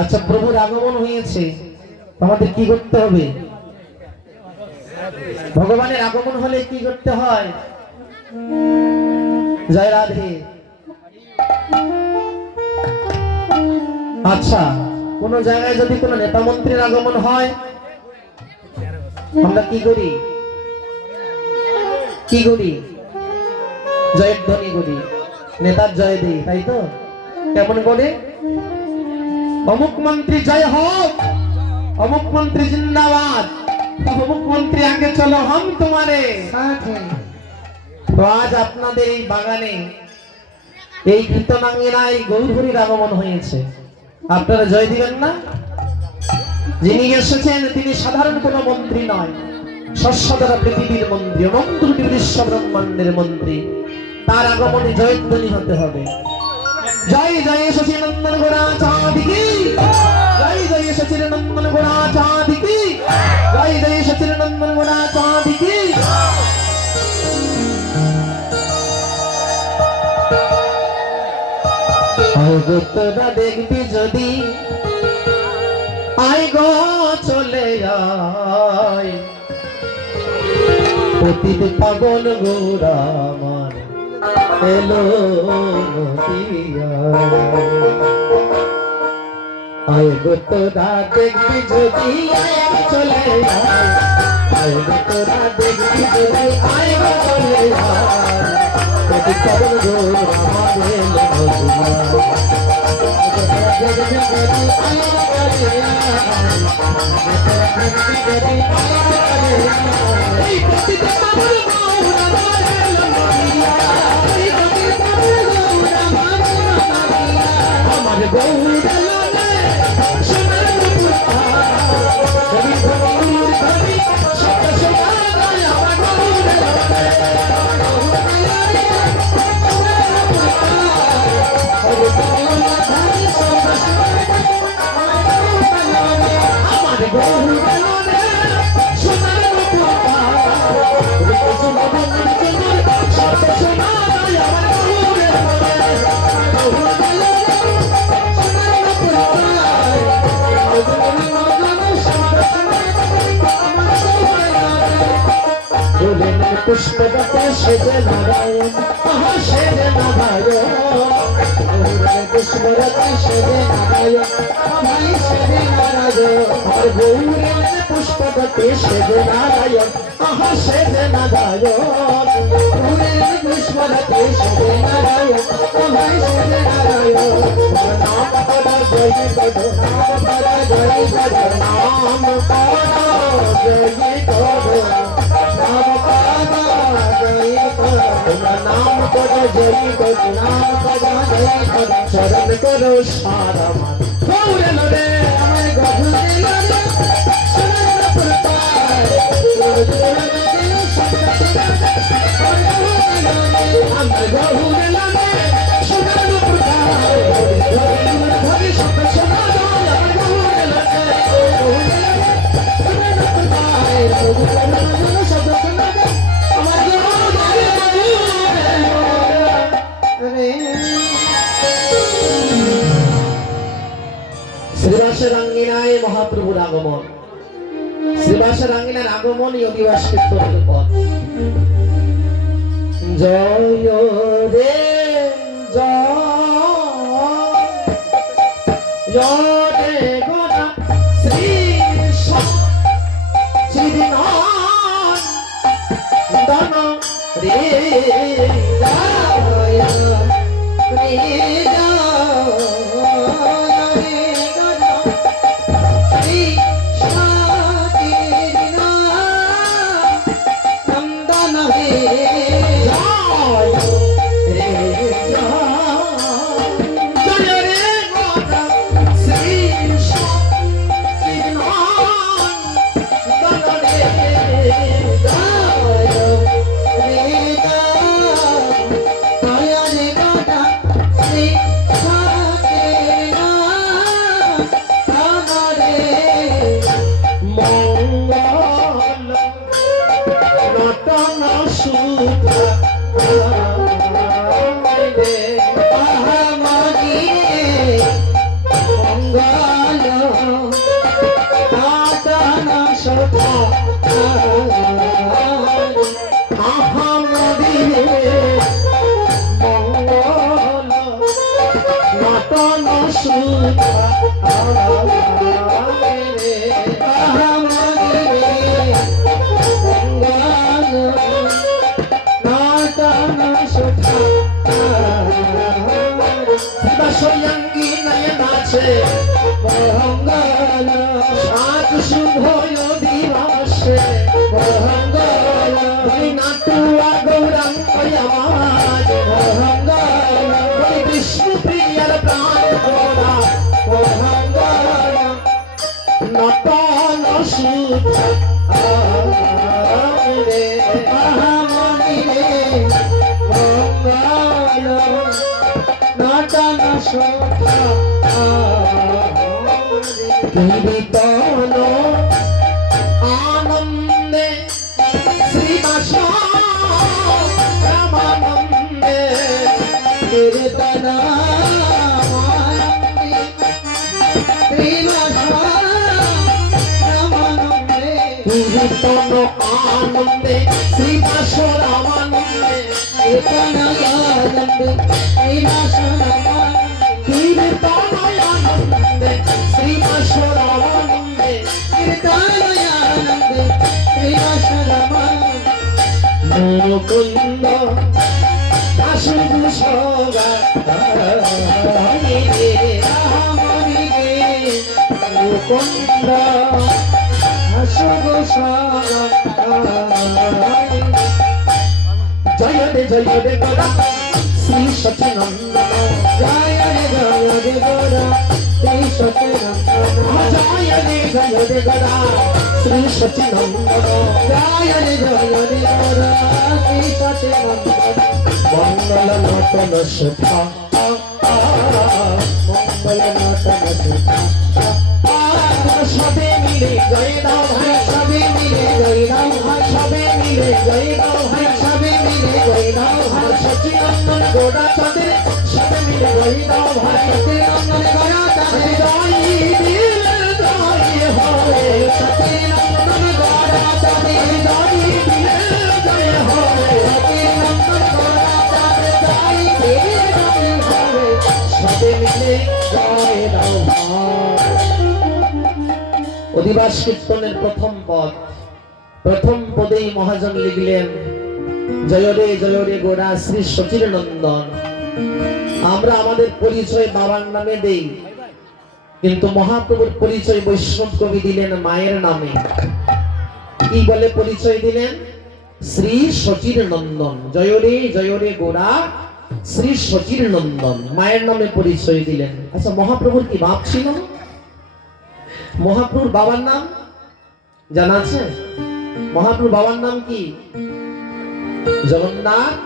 আচ্ছা, প্রভুর আগমন হয়েছে, আমাদের কি করতে হবে? ভগবানের আগমন হলে কি করতে হয়? জয় রাধে। আচ্ছা, কোন জায়গায় যদি কোন নেতা মন্ত্রীর আগমন হয়, আমরা কি করি? কি করি? জয়ের ধ্বনি করি, নেতার জয় দিই, তাই তো? কেমন করে? অমুক মন্ত্রী জয় হোক, অমুক মন্ত্রী জিন্দাবাদ, অমুক মন্ত্রী আগে চলো হাম তোমারে সাথে। তো আজ আপনাদের এই বাগানে এই কীর্তনাঙ্গিনায় গৌরহরির আগমন হয়েছে, আপনারা জয় দিবেন না? যিনি এসেছেন তিনি সাধারণ কোনো মন্ত্রী নয়, শস্যধারা পৃথিবীর মন্ত্রী, অনন্ত বিশ্ব ব্রহ্মাণ্ডের মন্ত্রী। তার আগমনে জয়ধ্বনি হতে হবে। জয় জয় সচিনন্দন গোড়া চাঁদ কি, জয় জয় সচিনন্দন গোড়া চাঁদ কি, জয় জয় সচিনন্দন গোড়া চাঁদ কি। তোরা দেখবি যদি আয় গো চলে আয়, পতিত পাগল গোরা আমার এলো আয় গো তোরা দেখবি যদি আয় চলে আয়, আয় গো তোরা দেখবি যদি আয় গো চলে আয়, পতিত পাগল গোরা আমার এলো পুষ্পদাতে সেজে নারায়ণ, আহা সেজে নারায়ণ, পুষ্পদাতে সেজে নারায়ণ, আহাই সেজে নারায়ণ, আর গৌরের পুষ্পদাতে সেজে নারায়ণ, আহা সেজে নারায়ণ, গৌরের পুষ্পদাতে সেজে নারায়ণ, আহাই সেজে নারায়ণ। নাম করা জয় কর, নাম করা জয় কর, নাম করা জয় কর, নাম করা জয় কর, নাম করা জয় কর, শরণ করো সারা মান গৌরে লড়ে আমার গধুরে লড়ে শরণ প্রতাপ আমার গৌরে লড়ে শরণ প্রতাপ ধরে সব সোনা আমার গৌরে লড়ে গৌরে লড়ে শরণ প্রতাপ সব সোনা আমার শ্রীবাসরাঙ্গিনায় মহাপ্রভুর আগমন। শ্রীবাসরাঙ্গিনার আগমনই অধিবাস কীর্তনের পথ। জয় রে জয় রে গোরা শ্রী শ্রীনন্দন রে জয় রে মঙ্গল সাত শুভ দিবসে নাটুয়া গৌরাঙ্গ আওয়াজ বিষ্ণু প্রিয়ার প্রাণ নটন সুখ নটন সুখ কীর্তন আনন্দে শ্রীবাস রামানন্দে কীর্তন শ্রীবাস রামানন্দে কীর্তন আনন্দে শ্রীবাস রামানন্দে কীর্তন আনন্দে শ্রীবাস রামানন্দে কীর্তন আনন্দে শ্রীবাস রামানন্দে কীর্তন আনন্দে শ্রীবাস রামানন্দে মুকুন্দ দাস দুসগা হরি রে হরি রে মুকুন্দ দাস দুসগা জয় রে গোরা শ্রী সচিনন্দন জয় রে গোরা শ্রী সচিনন্দন জয় রে গোরা শ্রী সচিনন্দন জয় রে গোরা শ্রী সচিনন্দন মঙ্গল নটন সুখা মঙ্গল নটন সুখা সবে মিলে জয় দাও ভাই সবে মিলে জয় দাও ভাই সবে মিলে জয় দাও ভাই সবে মিলে জয় দাও ভাই সচিনন্দন গোড়া চাঁদে সবে মিলে জয় দাও ভাই সচিনন্দন গোড়া চাঁদে জয় মিলে জয় হবে সচিনন্দন গোড়া চাঁদে জয় মিলে জয় হবে সচিনন্দন গোড়া চাঁদে জয় মিলে জয় হবে সবে মিলে জয় দাও ভাই। অধিবাস কীর্তনের প্রথম পদ, প্রথম পদেই মহাজন লিখলেন জয় রে গোরা শ্রী সচির নন্দন। আমরা আমাদের পরিচয় বাবার নামে দেই, কিন্তু মহাপ্রভুর পরিচয় বৈষ্ণব কবি দিলেন মায়ের নামে। কি বলে পরিচয় দিলেন? শ্রী সচির নন্দন। জয় রে গোরা শ্রী সচির নন্দন, মায়ের নামে পরিচয় দিলেন। আচ্ছা, মহাপ্রভুর কি বাপ ছিল? মহাপ্রভুর বাবার নাম জানা আছে? মহাপ্রভুর বাবার নাম কি? জগন্নাথ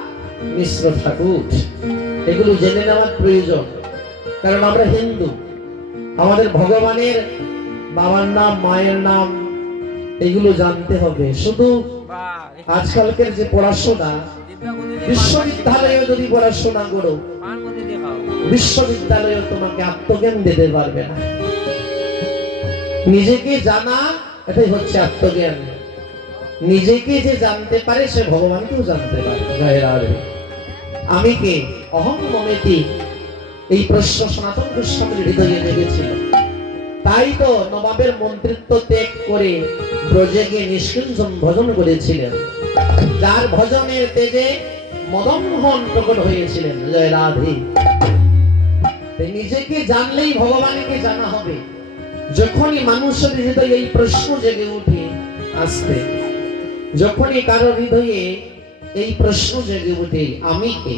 মিশ্র ঠাকুর। এগুলো জেনে নেওয়ার প্রয়োজন, কারণ আমরা হিন্দু। আমাদের ভগবানের বাবার নাম, মায়ের নাম এগুলো জানতে হবে। শুধু আজকালকের যে পড়াশোনা, বিশ্ববিদ্যালয়ে যদি পড়াশোনা করো, বিশ্ববিদ্যালয়ে তোমাকে আত্মজ্ঞান দিতে পারবে না। নিজেকে জানা, এটাই হচ্ছে আত্মজ্ঞান। নিজেকে যে জানতে পারে সে ভগবানকেও জানতে পারে। জয় রাধে। আমি কে? অহং মমেতি। এই প্রশ্ন সনাতন গোস্বামীর হৃদয়ে জেগেছিল। তাই তো নবাবের মন্ত্রিত্ব ত্যাগ করে ব্রজে গিয়ে নিষ্কিঞ্চন ভজন করেছিলেন, যার ভজনের তেজে মদন মোহন প্রকট হয়েছিলেন। জয় রাধে। নিজেকে জানলেই ভগবানকে জানা হবে। যখনই মানুষের হৃদয়ে এই প্রশ্ন জেগে উঠে আসবে, যখনই কারো হৃদয়ে এই প্রশ্ন জেগে উঠে আমি কে,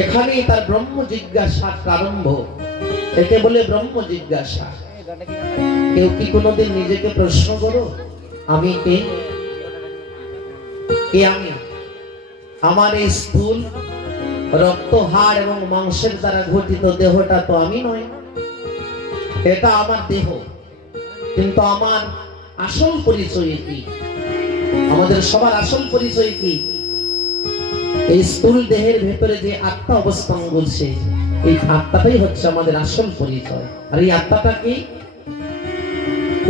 এখানেই তার ব্রহ্ম জিজ্ঞাসা আরম্ভ। একে বলে ব্রহ্ম জিজ্ঞাসা। কেউ কি কোনোদিন নিজেকে প্রশ্ন করো আমি কে? কে আমি? আমার এই স্থূল রক্ত, হাড় এবং মাংসের দ্বারা গঠিত দেহটা তো আমি নয়। এটা আমার দেহ, কিন্তু আমার আসল পরিচয় কি? আমাদের সবার আসল পরিচয় কি? এই স্থূল দেহের ভেতরে যে আত্মা অবস্থান করছে, এই আত্মাটাই হচ্ছে আমাদের আসল পরিচয়। আর এই আত্মাটা কি?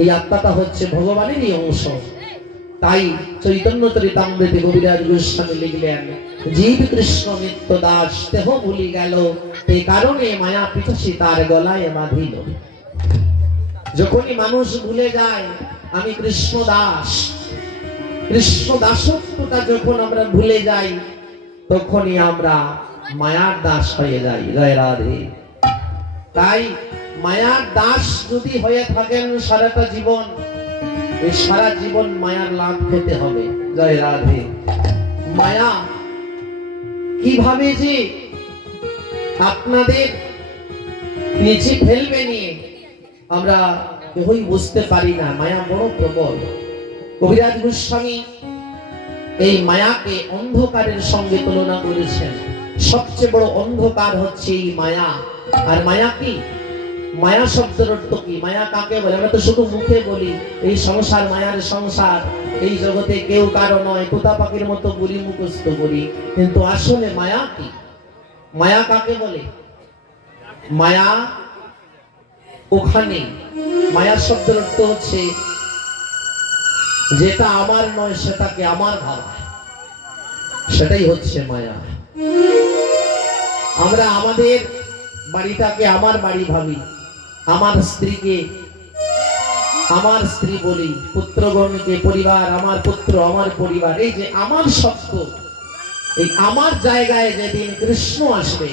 এই আত্মাটা হচ্ছে ভগবানেরই অংশ। তাই চৈতন্য চরিতামৃতে কবিরাজ গোস্বামী লিখলেন জীব কৃষ্ণ নিত্য দাস দেহ ভুলি গেল, এই কারণে মায়া পিছাসী তার গলায় বাঁধিল। যখনই মানুষ ভুলে যায় আমি কৃষ্ণ দাস, কৃষ্ণ দাসত্বটা যখন আমরা ভুলে যাই, তখনই আমরা মায়ার দাস হয়ে যাই। জয় রাধে। তাই মায়ার দাস যদি হয়ে থাকেন সারাটা জীবন, এই সারা জীবন মায়ার লাভ পেতে হবে। জয় রাধে। মায়া কিভাবে যে আপনাদের নিচে ফেলবে নিয়ে আমরা কেউই বুঝতে পারি না। মায়া বড় প্রবল। কবিরাজ গোস্বামী এই মায়াকে অন্ধকারের সঙ্গে তুলনা করেছেন। সবচেয়ে বড় অন্ধকার হচ্ছে এই মায়া। আর মায়া কি? মায়া শব্দের অর্থ কি? মায়া কাকে বলে? আমরা তো শুধু মুখে বলি এই সংসার মায়ার সংসার, এই জগতে কেউ কারো নয়, তোতা পাখির মতো বলি, মুখস্থ করি, কিন্তু আসলে মায়া কি? মায়া কাকে বলে? মায়া ওখানে, মায়া শব্দের অর্থ হচ্ছে যেটা আমার নয় সেটাকে আমার ভাবা, সেটাই হচ্ছে মায়া। আমরা আমাদের বাড়িটাকে আমার বাড়ি ভাবি, আমার স্ত্রীকে আমার স্ত্রী বলি, পুত্রগণকে পরিবার, আমার পুত্র আমার পরিবার। এই যে আমার শব্দ, এই আমার জায়গায় যেদিন কৃষ্ণ আসবে,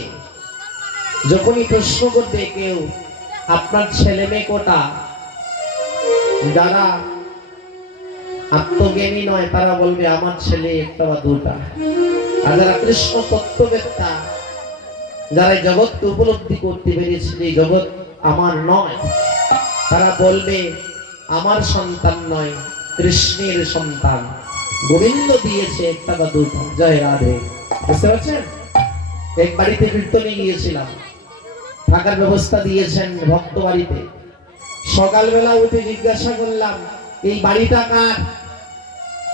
যখনই প্রশ্ন করবে কেউ আপনার ছেলে মেয়ে কটা, যারা আত্মজ্ঞানী নয় তারা বলবে আমার ছেলে একটা বা দুটা। আর যারা কৃষ্ণ তত্ত্ববেত্তা, যারা জগৎকে উপলব্ধি করতে পেরেছে যে জগৎ আমার নয়, তারা বলবে আমার সন্তান নয়, কৃষ্ণের সন্তান, গোবিন্দ দিয়েছে একটা বা দুটা। জয় রাধে। বুঝতে পারছেন? এক বাড়িতে কীর্তনে গিয়েছিলাম, থাকার ব্যবস্থা দিয়েছেন ভক্ত বাড়িতে। সকালবেলা উঠে জিজ্ঞাসা করলাম এই বাড়িটা কার,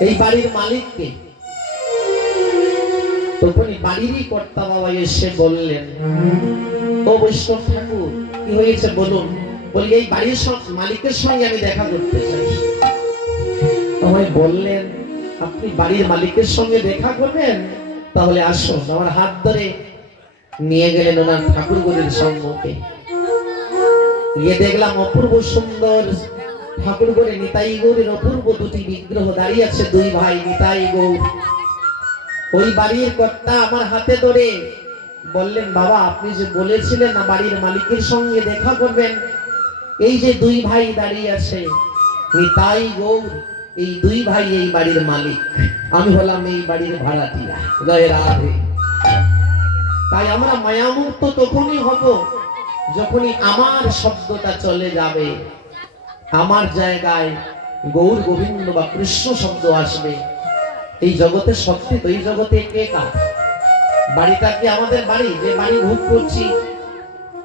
এই বাড়ির মালিককে? তখনই বাড়িরই কর্তা বাবা এসে বললেন, ও বৈষ্ণব ঠাকুর কি হয়েছে বলুন। বলি এই বাড়ির মালিকের সঙ্গে আমি দেখা করতে চাই। আমায় বললেন আপনি বাড়ির মালিকের সঙ্গে দেখা করবেন, তাহলে আসুন। আমার হাত ধরে নিয়ে গেলেন ওনার ঠাকুর ঘরের সম্মুখে। গিয়ে দেখলাম অপূর্ব সুন্দর ঠাকুর ঘরে নিতাই গৌরের অপূর্ব দুটি বিগ্রহ দাঁড়িয়ে আছে, দুই ভাই নিতাই গৌর। ওই বাড়ির কর্তা আমার হাতে ধরে বললেন, বাবা আপনি যে বলেছিলেন না বাড়ির মালিকের সঙ্গে দেখা করবেন, এই যে দুই ভাই দাঁড়িয়ে আছে নিতাই গৌর, এই দুই ভাই এই বাড়ির মালিক, আমি হলাম এই বাড়ির ভাড়াটিয়া। জয় রাধে। তাই আমরা মায়ামুক্ত তখনই হব যখনই আমার শব্দটা চলে যাবে, আমার জায়গায় গৌর গোবিন্দ বা কৃষ্ণ শব্দ আসবে। এই জগতে সত্যি তো, এই জগতে কে কার? বাড়িটা কি আমাদের বাড়ি? যে বাড়ি ভোগ করছি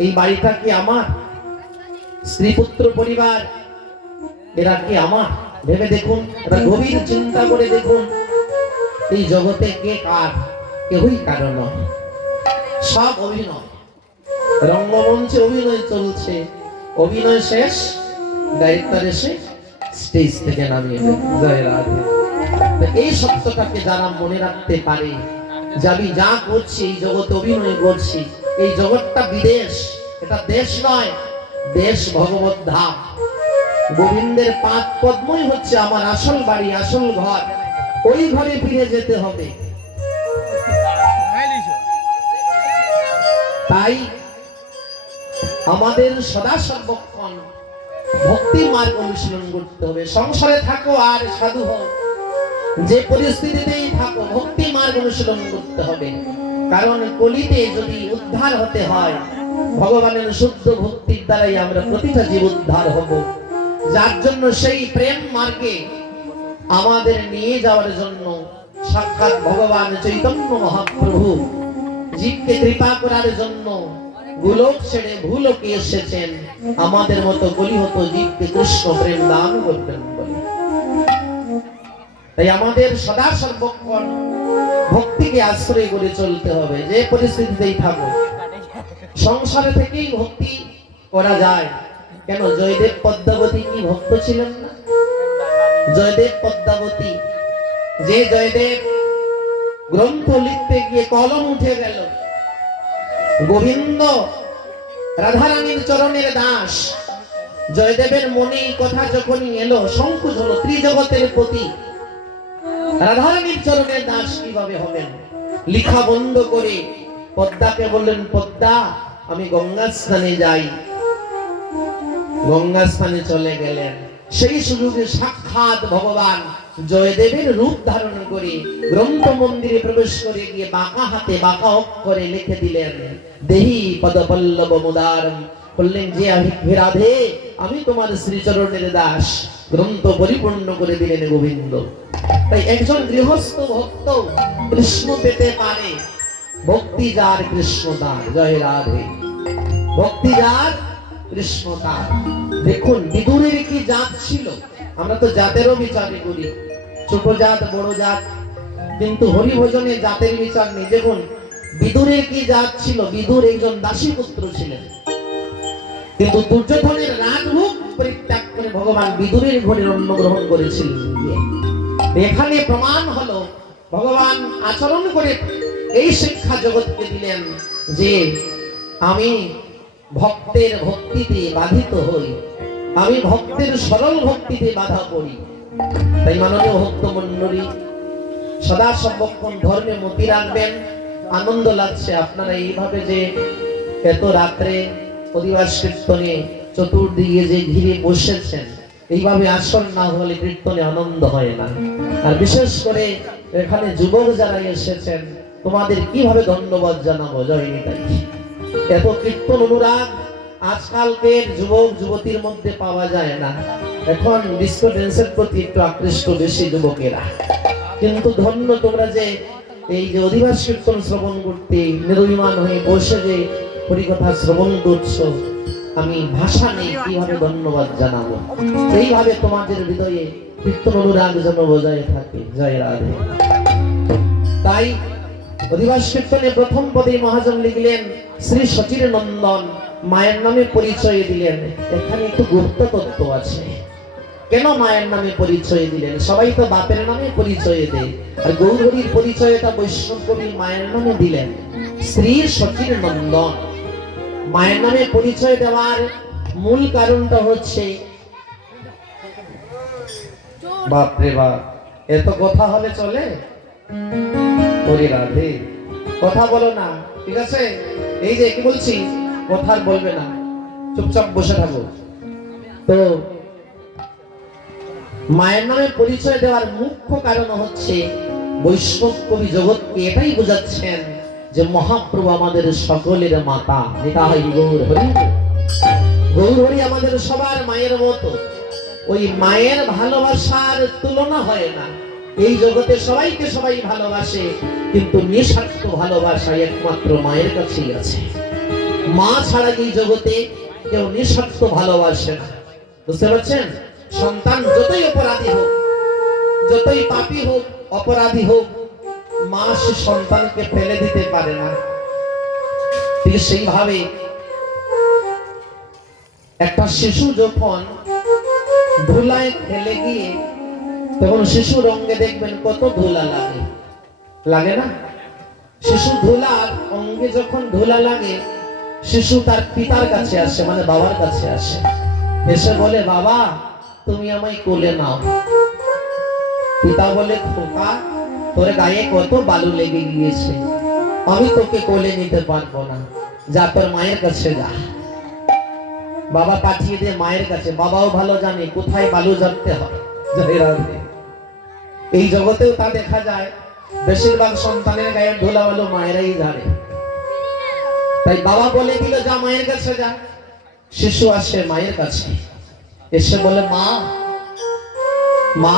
এই বাড়িটা কি আমার? স্ত্রী পুত্র পরিবার এরা কি আমার? ভেবে দেখুন, এটা গভীর চিন্তা করে দেখুন, এই জগতে কে কার? কেউই কারো নয়, সব অভিনয়। রঙ্গমঞ্চে অভিনয় চলছে, অভিনয় শেষ, ডাইরেক্টর এসে স্টেজ থেকে নামিয়ে দেন। জয় রাধে। এই সত্যটাকে যারা মনে রাখতে পারে যে আমি যা করছি এই জগতে অভিনয় করছি, এই জগৎটা বিদেশ, এটা দেশ নয়, দেশ ভগবত ধাম। গোবিন্দের পাদ পদ্মই হচ্ছে আমার আসল বাড়ি, আসল ঘর। ওই ঘরে ফিরে যেতে হবে। তাই আমাদের সদা সর্বক্ষণ ভক্তি মার্গ অনুশীলন করতে হবে। সংসারে থাকো আর সাধু হও, যে পরিস্থিতিতেই থাকো ভক্তি মার্গ অনুশীলন করতে হবে। কারণ কলিতে যদি উদ্ধার হতে হয়, ভগবানের শুদ্ধ ভক্তির দ্বারাই আমরা প্রতিটা জীব উদ্ধার হব। যার জন্য সেই প্রেম মার্গে আমাদের নিয়ে যাওয়ার জন্য সাক্ষাৎ ভগবান চৈতন্য মহাপ্রভু জীবকে কৃপা করার জন্য গোলক ছেড়ে ভূলোকে এসেছেন, আমাদের মতো কলিহত জীবকে কৃষ্ণ প্রেম দান করবেন বলে। তাই আমাদের সদা সর্বক্ষণ ভক্তিকে আশ্রয় করে চলতে হবে, যে পরিস্থিতিতেই থাকো। সংসারে থেকেই ভক্তি করা যায়। কেন জয়দেব পদ্মাবতী কি ভক্ত ছিলেন না? জয়দেব পদ্মাবতী, যে জয়দেব গ্রন্থ লিখতে গিয়ে কলম উঠে গেল। গোবিন্দ রাধারানীর চরণের দাস। জয়দেবের মনে এই কথা যখনই এলো, সংকোচ হলো। ত্রিজগতের প্রতি রাধারানীর চরণের দাস কিভাবে হবেন? লিখা বন্ধ করে পদ্মাকে বললেন, পদ্মা আমি গঙ্গা স্নানে যাই। গঙ্গা স্নানে চলে গেলেন। সেই সুযোগে সাক্ষাৎ ভগবান জয়দেবের রূপ ধারণ করে গ্রন্থ মন্দিরে প্রবেশ করে গিয়ে বাঁকা হাতে বাঁকা অক্ষরে লিখে দিলেন, দেহি পদপল্লব মুদারম। বললেন যে হে রাধে, আমি তোমার শ্রীচরণের দাস। গ্রন্থ পরিপূর্ণ করে দিলেন গোবিন্দ। তাই একজন গৃহস্থ ভক্ত কৃষ্ণ পেতে পারে, ভক্তি যার কৃষ্ণ তার। জয় রাধে। ভক্তি যার কৃষ্ণ তার। দেখুন বিদুরের কি জাত ছিল। আমরা তো জাতেরও বিচারে করি, ছোট জাত বড় জাত, কিন্তু হরিভজনে জাতের বিচার নেই। দেখুন বিদুরের কি জাত ছিল। বিদুর একজন দাসী পুত্র ছিলেন, কিন্তু দুর্যোধনের রাজভোগ পরিত্যাগ করে ভগবান বিদুরের ঘরে অন্ন গ্রহণ করেছিলেন। এখানে প্রমাণ হলো ভগবান আচরণ করে এই শিক্ষা জগৎকে দিলেন যে আমি ভক্তের ভক্তিতে বাধিত হই, আমি ভক্তের সরল ভক্তিতে বাধা পড়ি। তাই মাননীয় ভক্ত মণ্ডলী, সদা সর্বক্ষণ ধর্মে মতি রাখবেন। আনন্দ লাগছে আপনারা এইভাবে যে এত রাত্রে অধিবাস কীর্তনে চতুর্দিকে যে ঘিরে বসেছেন, এইভাবে আসন না হলে কীর্তনে আনন্দ হয় না। আর বিশেষ করে এখানে যুবক যারা এসেছেন, তোমাদের কিভাবে ধন্যবাদ জানাবো। জয় নিতাই। এত কীর্তন অনুরাগ আজকালকের যুবক যুবতীর মধ্যে পাওয়া যায় না। এখন ডিস্কো ড্যান্সের প্রতি একটু আকৃষ্ট বেশি যুবকেরা। কিন্তু ধন্য তোমরা যে এই যে অধিবাস কীর্তন শ্রবণ করতে নিরভিমান হয়ে বসে যে হরিকথা শ্রবণ করছো, আমি ভাষা নেই কিভাবে ধন্যবাদ জানাবো। এইভাবে তোমাদের হৃদয়ে কীর্তন অনুরাগ যেন বজায় থাকে। জয় রাধে। তাই অধিবাস কীর্তনে প্রথম পদে মহাজন লিখলেন শ্রী সচির নন্দন, মায়ের নামে পরিচয় দিলেন। এখানে একটু গুপ্ত তত্ত্ব আছে। কেন মায়ের নামে পরিচয় দিলেন? সবাই তো বাপের নামে পরিচয় দেয়, আর গৌরহরির পরিচয়টা বৈষ্ণব কবি মায়ের নামে দিলেন। শ্রী সচির নন্দন, মায়ের নামে পরিচয় দেওয়ার মূল কারণটা হচ্ছে, বাপরে বাপ, এত কথা হলে চলে? হরি রাধে। কথা বলো না, ঠিক আছে? এই যে কি বলছি, কথা আর বলবে না, চুপচাপ বসে থাকো। তো মায়ের নামে পরিচয় দেওয়ার মুখ্য কারণ হচ্ছে বৈষ্ণব কবি জগৎকে এটাই বোঝাচ্ছেন যে মহাপ্রভু আমাদের সকলের মাতা। নিতাই গৌর হরি। গৌর হরি আমাদের সবার মায়ের মতো। ওই মায়ের ভালোবাসার তুলনা হয় না। এই জগতে সবাইকে সবাই ভালোবাসে, কিন্তু নিঃস্বার্থ ভালোবাসা একমাত্র মায়ের কাছেই আছে। মা ছাড়া এই জগতে কেউ নিঃস্বার্থ ভালোবাসে না। বুঝতে পারছেন? সন্তান যতই অপরাধী হোক, যতই পাপী হোক, অপরাধী হোক, মা সে সন্তানকে ফেলে দিতে পারে না। ঠিক সেইভাবে একটা শিশু যখন ধুলায় ফেলে গিয়ে, তখন শিশু রঙে দেখবেন কত ধুলা লাগে, লাগে না? শিশু ধুলার অঙ্গে যখন ধুলা লাগে, শিশু তার পিতার কাছে আসে, মানে বাবার কাছে আসে। এসে বলে, বাবা তুমি আমায় কোলে নাও। পিতা বলে, খোকা তোর গায়ে কত বালু লেগে গিয়েছে, আমি তোকে কোলে নিতে পারবো না, যা তোর মায়ের কাছে যা। বাবা পাঠিয়ে দিয়ে মায়ের কাছে। বাবাও ভালো জানে কোথায় বালু ঝাড়তে হয়। এই জগতেও তা দেখা যায়, বেশিরভাগ সন্তানের গায়ে ধুলা বালু মায়েরাই ঝাড়ে। তাই বাবা বলে দিল, যা মায়ের কাছে যা। শিশু আসে মায়ের কাছে, এসে বলে, মা মা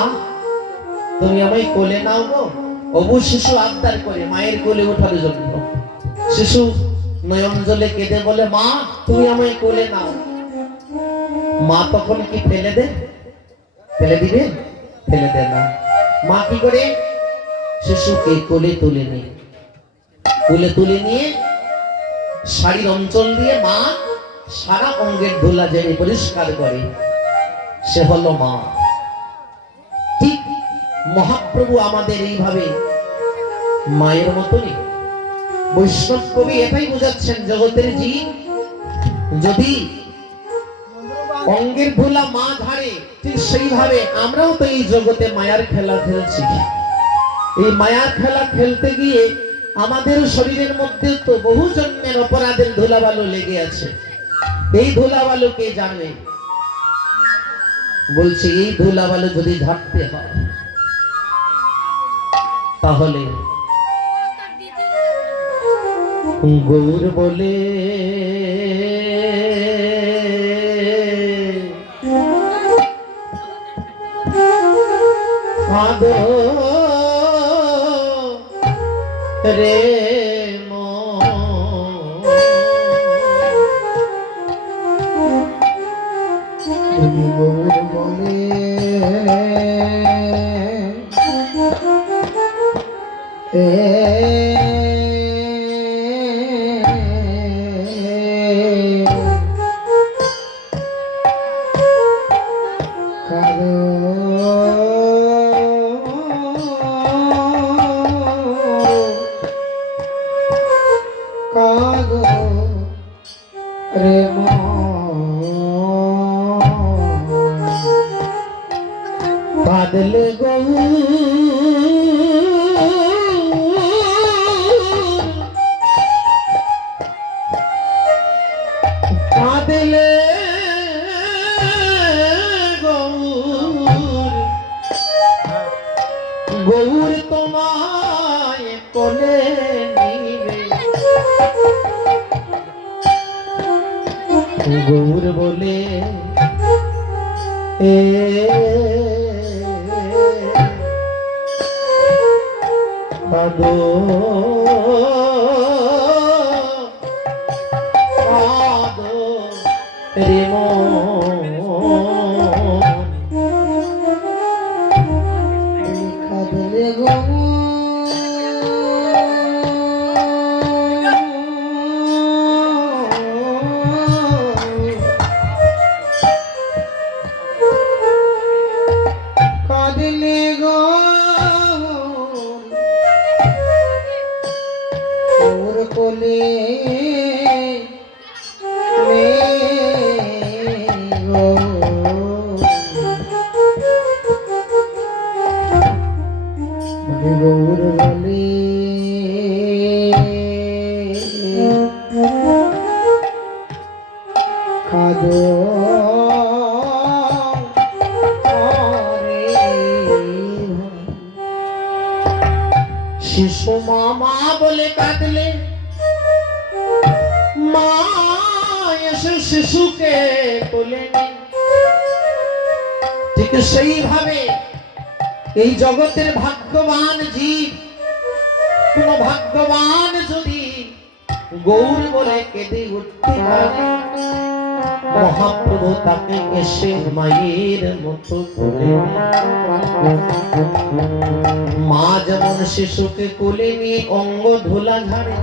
তুমি আমায় কোলে নাও গো। অবু শিশু আবদার করে মায়ের কোলে ওঠার জন্য। শিশু নয়ন জলে কেঁদে বলে, মা তুমি আমায় কোলে নাও। মা তখন কি ফেলে দে? ফেলে দিবে? ফেলে দে না। মা কি করে? শিশুকে কোলে তুলে নিয়ে, কোলে তুলে নিয়ে শাড়ির অঞ্চল দিয়ে মা সারা অঙ্গের ধুলা জেনে পরিষ্কার করে। সে হলো মা। ঠিক মহাপ্রভু আমাদের এইভাবে মায়ের মতনই। বৈষ্ণব কবি এটাই বোঝাচ্ছেন, জগতের জীব যদি অঙ্গের ধুলা মা ঝাড়ে, ঠিক সেইভাবে আমরাও তো এই জগতে মায়ার খেলা খেলছি। এই মায়ার খেলা খেলতে গিয়ে আমাদের শরীরের মধ্যে তো বহু জন্মের অপরাধের ধুলাবালু লেগে আছে। এই ধুলাবালু কে জানে? বলছে এই ধুলাবালু যদি ঝাড়তে হয় তাহলে গৌর বলে আদো রে তুমি গৌর বলে বাদলে বাদলে গৌর তোমায় কোলে নিবে। গৌর বলে আদো আদো রে কাঁদলে গো কাঁদলে গো ওর কোলে গৌর বলে কাঁদো শিশু মা বলে কাঁদলে মা এসে শিশুকে কোলে নেয়। ঠিক সেইভাবে এই জগতের ভাগ্যবান জীব, কোন ভাগ্যবান যদি গৌর বলে কেঁদে উঠতে পারে, মহাপ্রভু তাকে এসে মায়ের মতো কোলে মা যেমন শিশুকে কোলে নিয়ে অঙ্গ ধুলা ঝাড়ে,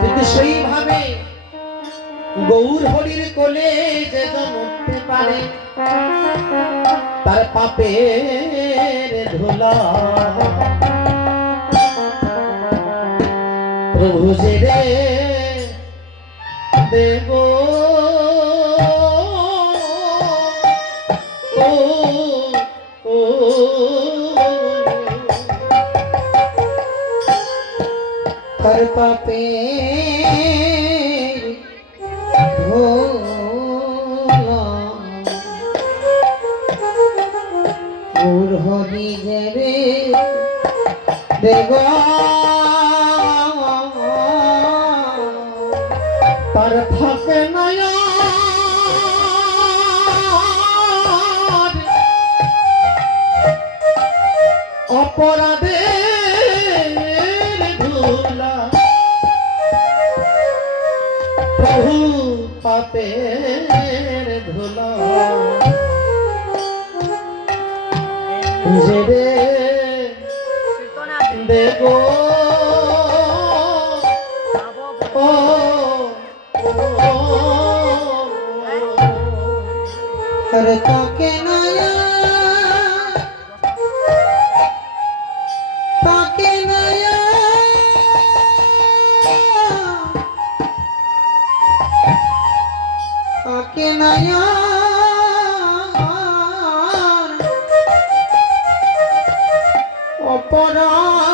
কিন্তু সেইভাবে গৌর হরির কোলে যে উঠতে পারে তার পাপের ধুলা প্রভু যে রে দেব তার পাপের ধুলা গৌর হরি যে রে দেব তার থাকে নয়া অপরাধের ধুলা প্রভু পাপের ধুলা যে রে দেব अरे ताके नया থাকে নয়া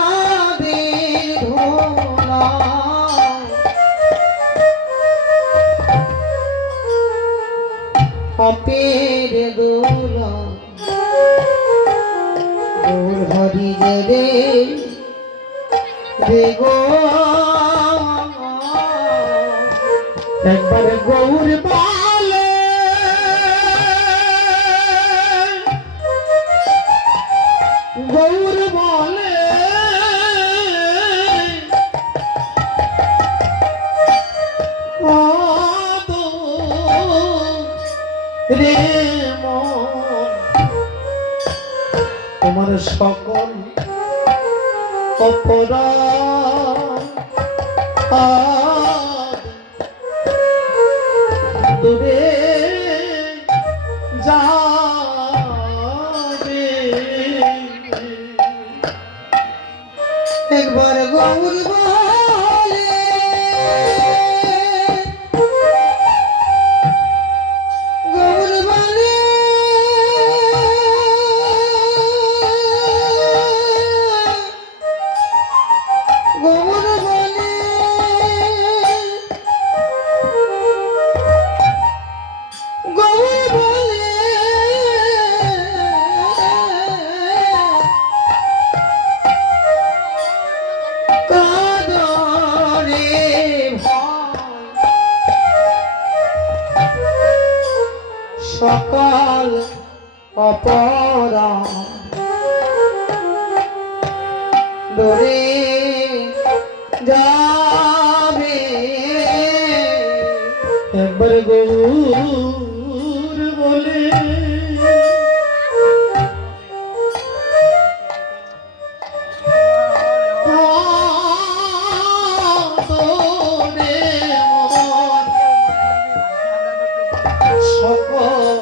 অপরাধের ধোলা পাপের দোলা গৌর হরি রে রে গো একবার গৌর বলে গৌর বলে রে মন তোমার সকল অপরাধ দূরে যাবে একবার গৌর বলে গৌর বলে গৌর বলে গৌর বলে কাদরে সকাল অপরাধ দূরে যাবে একবার গৌর বলে সকল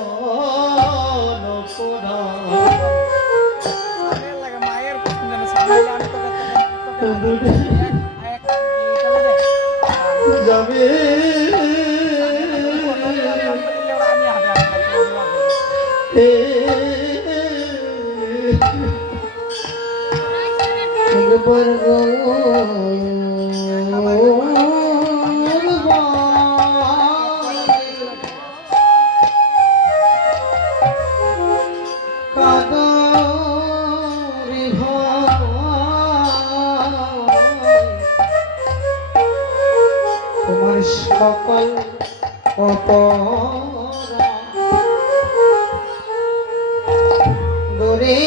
যাবে তোমার সকল অপরাধ দূরে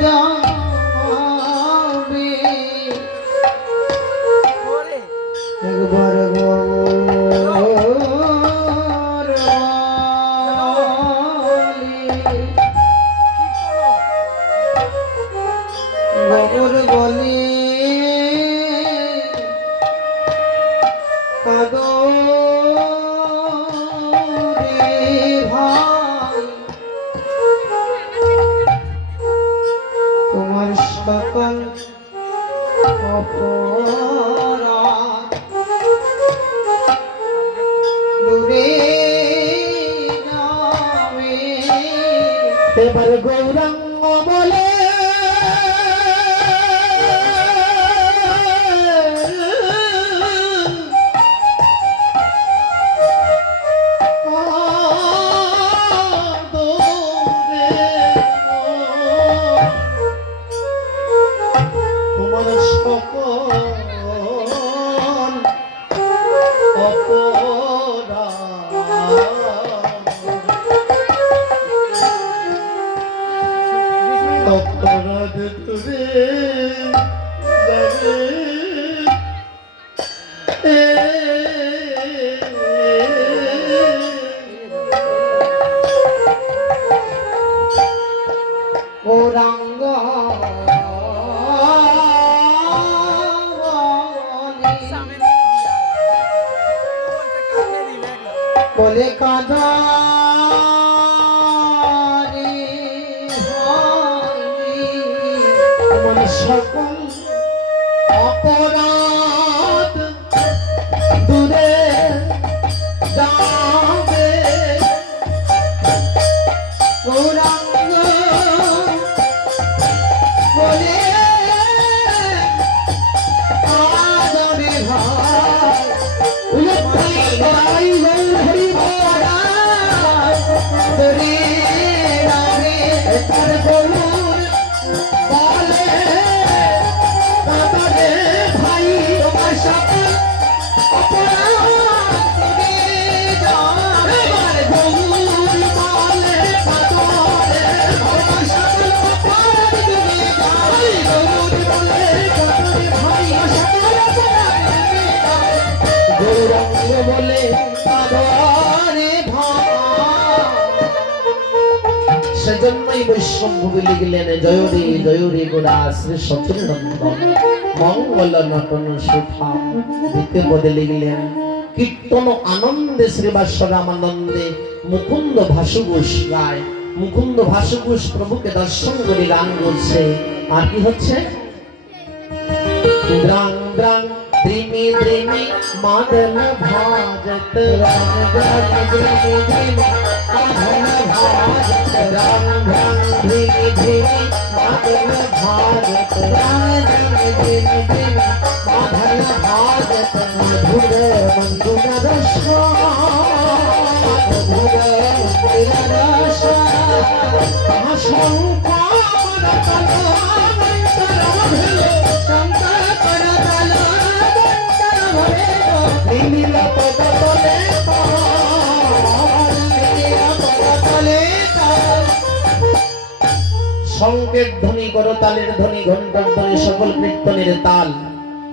যাবে একবার গৌর বলে কাদরে ভাই তোমার সকল অপরাধ দূরে যাবে এবার গৌরাঙ্গ বলে তোমার সকল অপরাধ দূরে যাবে গৌরাঙ্গ বলে কাদারে তোমার সকল অপরাধ দূরে বলে আদরে ভাই। সেজন্যই বৈষ্ণবী লিখলেন জয় রে গোড়া শ্রী সচিন নন্দন মঙ্গল নটন সুঠাম। দ্বিতীয় পদে লিখলেন কীর্তন আনন্দে শ্রীবাস রামানন্দে মুকুন্দ ভাসুঘোষ গায়। মুকুন্দ ভাসুঘোষ প্রভুকে দর্শন করে গান করছে। আর কি হচ্ছে দ্রাং দ্রাং দ্রিমি দ্রিমি মাদন ভাজত রাং দ্রাং দ্রিমি দ্রিমি মাদন ভাজত রাং দ্রাং দ্রিমি দ্রিমি মাদন ভাজত রাং দ্রাং দ্রিমি দ্রিমি মাদন ভাজত মধুর মন্দুর রস মধুর মন্দুর রস শঙ্কর সংকেত ধ্বনি করতালের ধ্বনি ঘণ্টার ধ্বনি সকল কীর্তনের তাল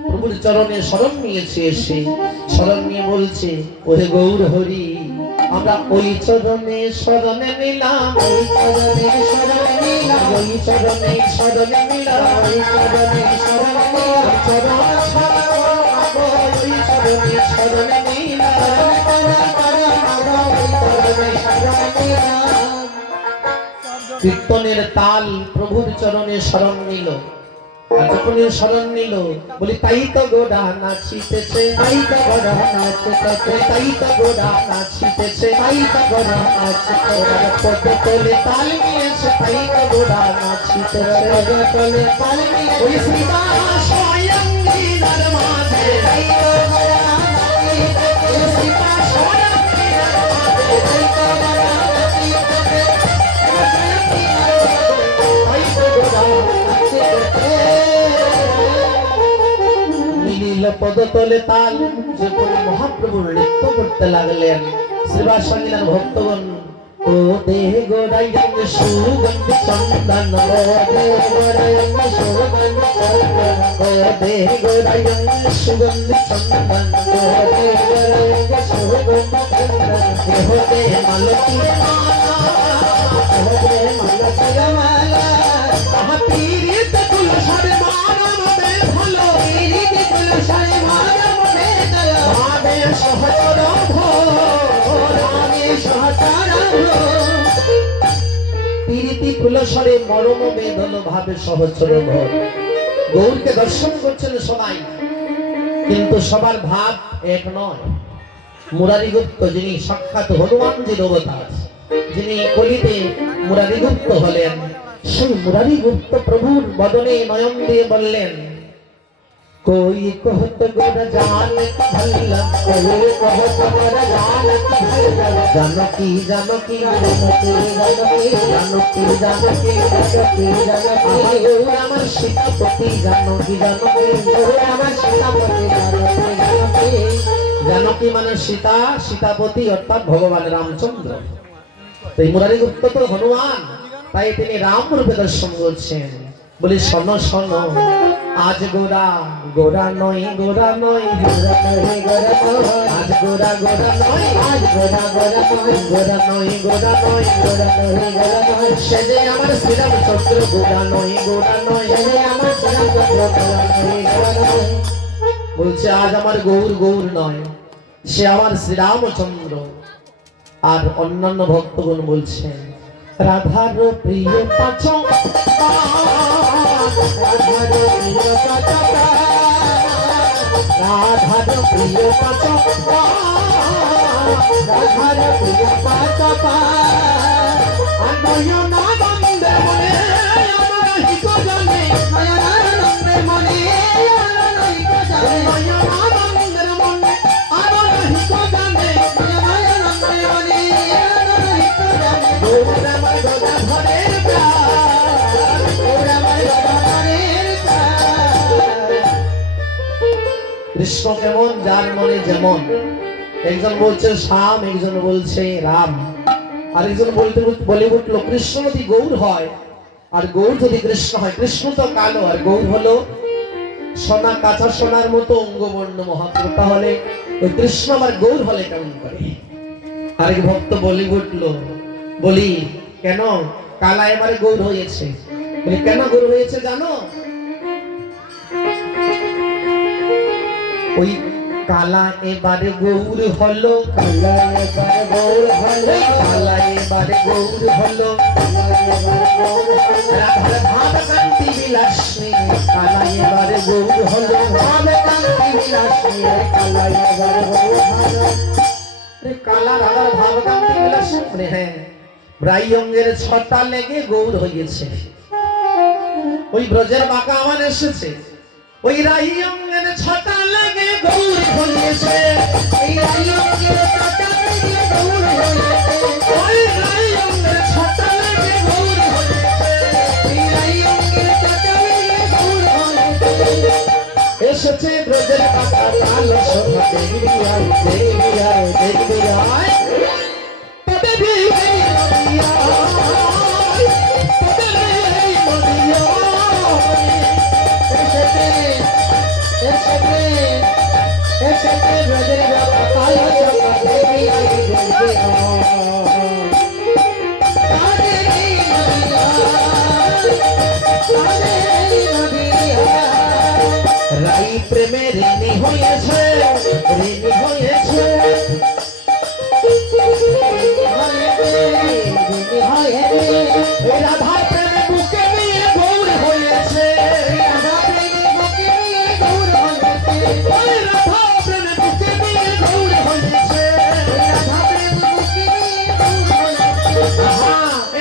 প্রভুর চরণে শরণ নিয়েছে। এসে শরণ নিয়ে বলছে ওরে গৌর হরি আমরা ওই চরণে শরণে নিলাম, ওই চরণে শরণে নিলাম, ওই চরণে শরণে নিলাম, ওই চরণে শরণে নিলাম, চরণ ওই চরণে শরণে নিলাম, কীর্তনের তাল প্রভুর চরণে শরণ নিল। আর যখন শরণ নিল বলি তাই তো গোড়া নাচিতেছে, তাই তো গোড়া নাচিতেছে, তাই তো গোড়া নাচিতেছে, তাই তো গোড়া নাচিতেছে, পদ তোলে তাল নিয়েছে, তাই তো গোড়া নাচিতেছে, পদ তোলে তাল নিয়েছে, ওই শ্রীদাস স্বয়ং লীলার মাঝে, তাই তো গোড়া নাচিতেছে, ওই শ্রীদাস স্বয়ং লীলার মাঝে, তাই তো গোড়া নাচিতেছে, তাই তো গোড়া নাচিতেছে। পদতলে তাল যখন মহাপ্রভু নৃত্য করতে লাগলেন শ্রীবাস সঙ্গীতার ভক্তগণ ও দেহ গোড়াইয়াং সুগন্ধি চন্দন, ও দেহ গোড়াইয়াং সুগন্ধি চন্দন, ও দেহ গোড়াইয়াং সুগন্ধি চন্দন, ও দেহ গোড়াইয়াং সুগন্ধি চন্দন, দেহ দে মালতীর মালা, দেহ দে মালতীর মালা, তাহা পীড়িত তুলসার মানব দে ভালো, পীড়িত তুলসার মানব দে দয়া, ভাবে সহচর ভাবে সহচর পীড়িতি তুলসারে মরম বেদন ভাবে সহচর ভর। গৌরকে দর্শন করছেন সবাই, কিন্তু সবার ভাব এক নয়। মুরারিগুপ্ত যিনি সাক্ষাৎ হনুমানজির অবতার, যিনি কলিতে মুরারিগুপ্ত হলেন, সেই মুরারিগুপ্ত প্রভুর বদনে নয়ন দিয়ে বললেন कोई कहत गोर जानत भल्ला, कोई कहत गोर जानत भल्ला, जानकी जानकी जानकी जानकी जानकी जानकी जानकी जानकी गौर আমার সীতাপতি जानकी जानकी गौर আমার সীতাপতি जानकी जानकी जानकी মানে সীতা, সীতাপতি অর্থাৎ ভগবান রামচন্দ্র। এই মুরারিগুপ্ত তো হনুমান, তাই তিনি রাম রূপে দর্শন করছেন। বলি শোনো শোনো আজ গোরা গোরা নয়, গোরা নয়, গোরা নয়, গোরা নয়, আজ গোরা গোরা নয়, আজ গোরা গোরা নয়, গোরা নয়, গোরা নয়, গোরা নয়, গোরা নয়, সে যে আমার শ্রীরামচন্দ্র, গোরা নয়, গোরা নয়, সে যে আমার শ্রীরামচন্দ্র, গোরা নয়, গোরা নয়। বলছে আজ আমার গৌর গৌর নয়, সে আমার শ্রীরামচন্দ্র। আর অন্যান্য ভক্তগণ বলছেন রাধার প্রিয় পাচ, রাধার প্রিয় পাচ, রাধার প্রিয় পাচ, রাধার প্রিয় পাচ, নয়নানন্দে মনে আমার হিত জানে, নয়নানন্দে মনে আমার হিত জানে, নয়নানন্দের মনে আমার হিত জানে, নয়নানন্দে মনে আমার হিত জানে, গৌর আমার গদা ধরের প্রাণ, গৌর আমার গদা ধরের প্রাণ। কৃষ্ণ কেমন যার মনে যেমন, একজন বলছে শ্যাম, একজন বলছে রাম, আরেকজন বলে উঠলো কৃষ্ণ যদি গৌর হয় আর গৌর যদি কৃষ্ণ হয়, কৃষ্ণ তো কালো আর গৌর হলো সোনা, কাঁচা সোনার মতো অঙ্গবর্ণ মহাপ্রভু, তাহলে ওই কৃষ্ণ আবার গৌর হলে কেমন করে? আরেক ভক্ত বলি উঠলো, বলি কেন কালা এবারে গৌর হয়েছে? বলি কেন গৌর হয়েছে জানো? ওই কালা এবারে গৌর হলো, কালা এবারে গৌর হলো, কালা এবারে গৌর হলো, রাধার ভাব কান্তি বিলাসী, কালা এবারে গৌর হলো, ভাব কান্তি বিলাসী, কালা এবারে গৌর হলো। কালা রাধার ভাব কান্তি বিলাসী, হ্যাঁ, রাই অঙ্গের ছটা লেগে গৌর হয়েছে। ওই ব্রজের বাঁকা আমার এসেছে, ওই রাই অঙ্গের ছটা লেগে গৌর হয়েছে, এই রাই অঙ্গের ছটা লেগে গৌর হয়েছে, ওই রাই অঙ্গের ছটা লেগে গৌর হয়েছে, এই রাই অঙ্গের ছটা লেগে গৌর হয়েছে। এসেছে ব্রজের বাঁকা কালো শোভা, দেখবি আয়, দেখবি আয়, দেখবি আয়, তবে ভিড়ে নদিয়া, তবে নদিয়া। রাই প্রেমে ঋণী হয়েছে, ঋণী হয়েছে, রাধা প্রেমে বুকে নিয়ে গৌর হয়েছে, রাধা প্রেমে বুকে নিয়ে গৌর হয়েছে, রাধা প্রেমে বুকে নিয়ে গৌর হয়েছে, রাধা প্রেমে বুকে নিয়ে গৌর হয়েছে।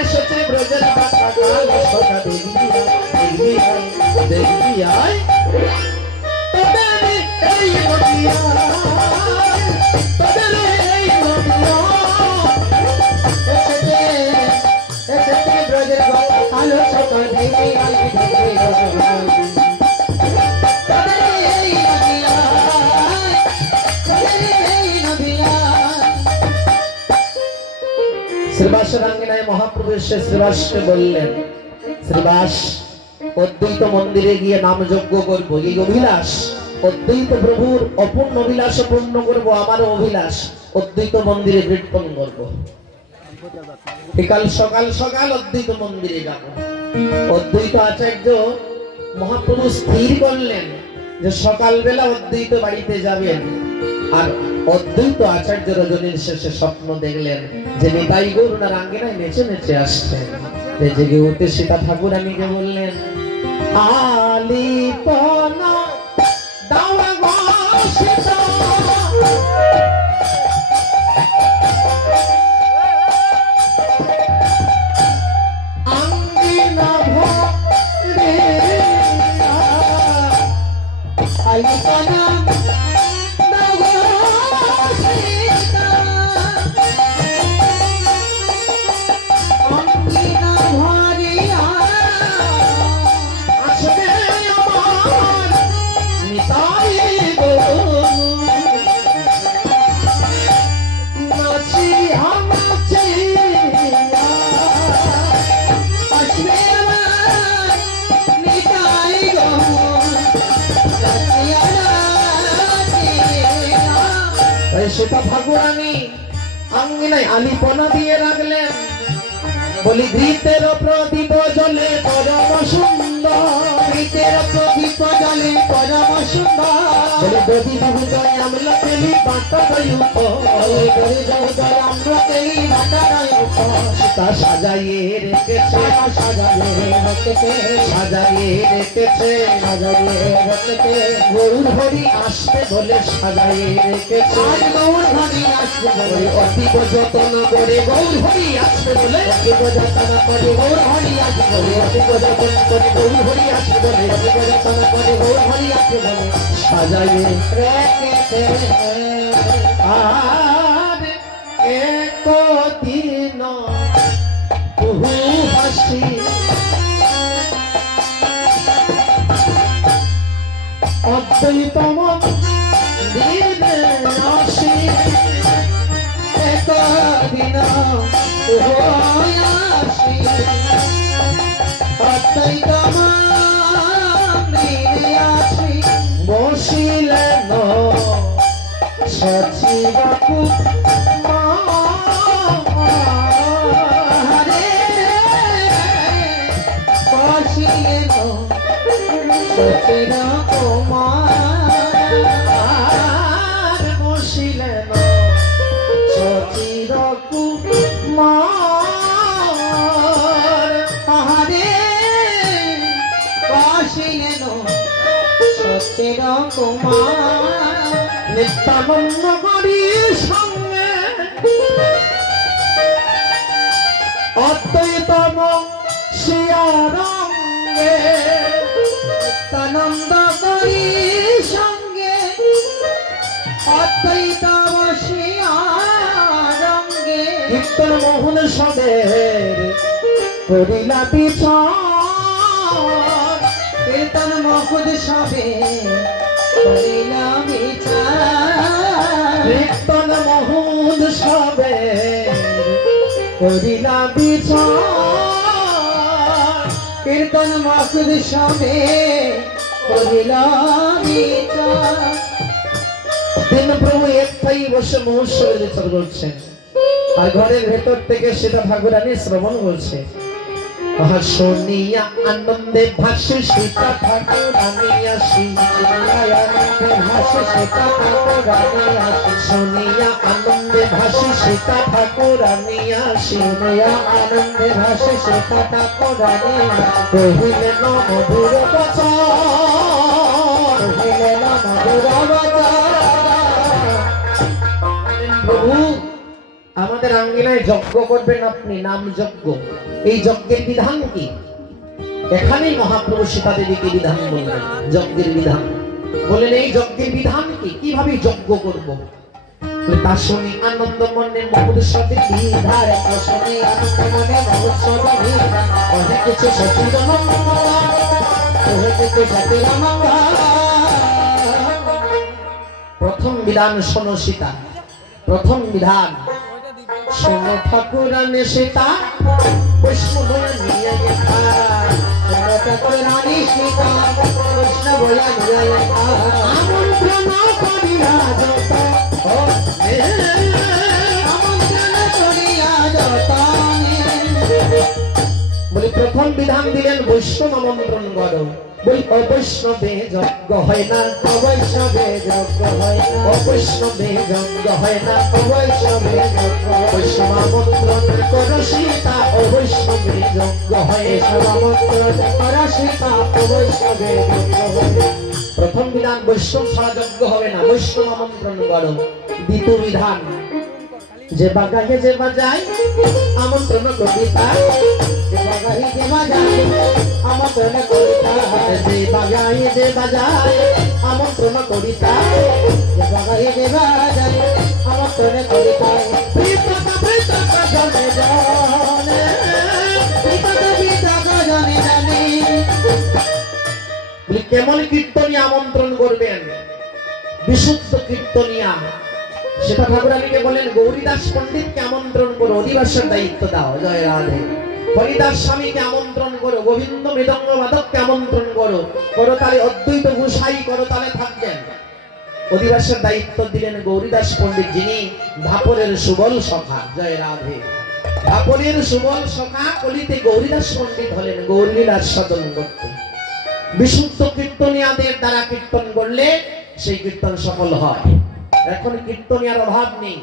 এসেছে ব্রজের বাঁকা কালো শোভা, দেখবি আয়, দেখবি আয়, তবে এই নদিয়া, তবে এই নদিয়া। এসেছে ব্রজের বাঁকা কালো শোভা, দেখবি আয়, দেখবি আয়, তবে এই নদিয়া, তবে এই নদিয়া। শ্রীবাসরাঙ্গিনায় মহাপ্রভু এসে শ্রীবাসকে বললেন, শ্রীবাস, অদ্বৈত মন্দিরে গিয়ে নাম যজ্ঞ করবো, এই অভিলাষ, অদ্বৈত প্রভুর অপূর্ণ অভিলাষ পূর্ণ করবো, আমারও অভিলাষ, অদ্বৈত মন্দিরে কীর্তন করবো। বিকাল সকাল সকাল অদ্বৈত মন্দিরে যাব। অদ্বৈত আচার্য মহাপ্রভু স্থির করলেন যে সকালবেলা অদ্বৈত বাড়িতে যাবেন, আর অদ্বৈত আচার্য রজনীর শেষে স্বপ্ন দেখলেন যে নিতাই গৌর রাঙ্গিনায় নেচে নেচে আসছেন। জেগে উঠে সীতা ঠাকুরানীকে বললেন, আলিপনা দাওয়া গো সীতা, আঙ্গিনা ভরে আলিপনা সীতা ঠাকুরানী আঙ্গিনায় আলিপনা দিয়ে রাখলেন, বলি ঘৃতের প্রদীপ জ্বলে পরম সুন্দর, ঘৃতের প্রদীপ জ্বলে পরম সুন্দর, বলি দধি দুধয় আমলা তেলি বাটা গয়ুক, বলি দধি দুধয় আমলা তেলি বাটা গয়ুক। সীতা সাজাইয়ে রেখেছে, সাজাইয়ে রেখেছে, সাজাইয়ে রেখেছে, সাজাইয়ে রেখেছে, গৌর হরি আসবে বলে সাজাইয়ে রেখেছে, গৌর হরি আসবে বলে অতীব যত্ন করে, গৌর হরি আসবে বলে অতীব যত্ন করে, গৌর হরি আসবে বলে অতীব যত্ন করে, গৌর হরি আসবে বলে অতীব যত্ন করে, গৌর হরি আসবে বলে সাজাইয়ে রেখেছে। আর একদিন বহু হাসি অদ্বৈত মন্দিরে আসি, একদিন বহু হাসি অদ্বৈত মন্দিরে আসি, সচিরকু মারে বসিলেন সচিরকু মার বসিলেন সচিরকু মার আহারে বসিলেন সচিরকু মার নিত্যানন্দ হরির সঙ্গে অদ্বৈতম শিয়ারঙ্গে নিত্যানন্দ হরির সঙ্গে অদ্বৈতম শিয়ারঙ্গে কীর্তন মোহন সদের করিলা বিচার কীর্তন মোহন সদের করিলা বিচার কীর্তন মোহন সবে করিলা বিচার কীর্তন মোহন সবে করিলা বিচার দিন প্রভু একটাই বসে মহোৎসবের বিচার করছেন আর ঘরের ভেতর থেকে সেটা ঠাকুরানী শ্রবণ করছে শুনিয়া আনন্দে ভাসে সীতা ঠাকুর আমি আসি ভাসে সীতা ঠাকুর আমি আসি শুনিয়া আনন্দে ভাসে সীতা ঠাকুর আমি আসি আনন্দে ভাসে সীতা ঠাকুর আমি কহিলেন মধুর বচন কহিলেন মধুর বচন প্রভু আমাদের আঙ্গিনায় যজ্ঞ করবেন আপনি নাম যজ্ঞ এই যজ্ঞের বিধান কি এখানে মহাপ্রভু সীতা দেবীকে বিধান বললেন যজ্ঞের বিধান বলেন এই যজ্ঞের বিধান কি কিভাবে যজ্ঞ করব তা শুনি আনন্দ মনে মহোৎসবে বিধার শুনি আনন্দ মনে মহোৎসবে বিধার অনেক কিছু সচিরন প্রথম বিধান শোনো সীতা প্রথম বিধান শোনো ঠাকুরানী সীতা বৈষ্ণব নিয়ে গেছা শোনো ঠাকুরানী সীতা বৈষ্ণব নিয়ে গেছা আমন্ত্রণ করিয়া যত আমন্ত্রণ করিয়া যত বলি প্রথম বিধান দিলেন বৈষ্ণব আমন্ত্রণ করো বলি অবৈষ্ণবে যজ্ঞ হয় না অবৈষ্ণবে যজ্ঞ হয় না অবৈষ্ণবে যজ্ঞ হয় না অবৈষ্ণবে যজ্ঞ বৈষ্ণব আমন্ত্রণ করো সীতা অবৈষ্ণবে যজ্ঞ হয় আমন্ত্রণ করো সীতা অবৈষ্ণবে যজ্ঞ হয় প্রথম বিধান বৈষ্ণব ছাড়া যজ্ঞ হবে না বৈষ্ণব আমন্ত্রণ করো দ্বিতীয় বিধান যে বাগাহে যে বাজায় আমন্ত্রণ করিতা যে বাগাহে যে বাজায় আমন্ত্রণ করিতা যে বাগাহে যে বাজায় আমন্ত্রণ করিতা যে বাগাহে যে বাজায় আমন্ত্রণ করিতা প্রিতকা প্রিতকা জনে জনে প্রিতকা প্রিতকা জনে জনে বলি কেমন কীর্তনী আমন্ত্রণ করবেন বিশুদ্ধ কীর্তনিয়া সেটা ঠাকুরানীকে বলেন গৌরীদাস পণ্ডিতকে আমন্ত্রণ করো অধিবাসের দায়িত্ব দাও জয় রাধে হরিদাস স্বামীকে আমন্ত্রণ করো গোবিন্দ মৃদঙ্গ বাদককে আমন্ত্রণ করো করতালে অদ্বৈত গোসাই করতালে থাকবেন অধিবাসের দায়িত্ব দিলেন গৌরীদাস পণ্ডিত যিনি ধাপরের সুবল সখা জয় রাধে ধাপরের সুবল সখা কলিতে গৌরীদাস পণ্ডিত হলেন গৌরলীলা সাধন করতে বিশুদ্ধ কীর্তনিয়াদের দ্বারা কীর্তন করলে সেই কীর্তন সফল হয় এখন কীর্তনিয়ার অভাব নেই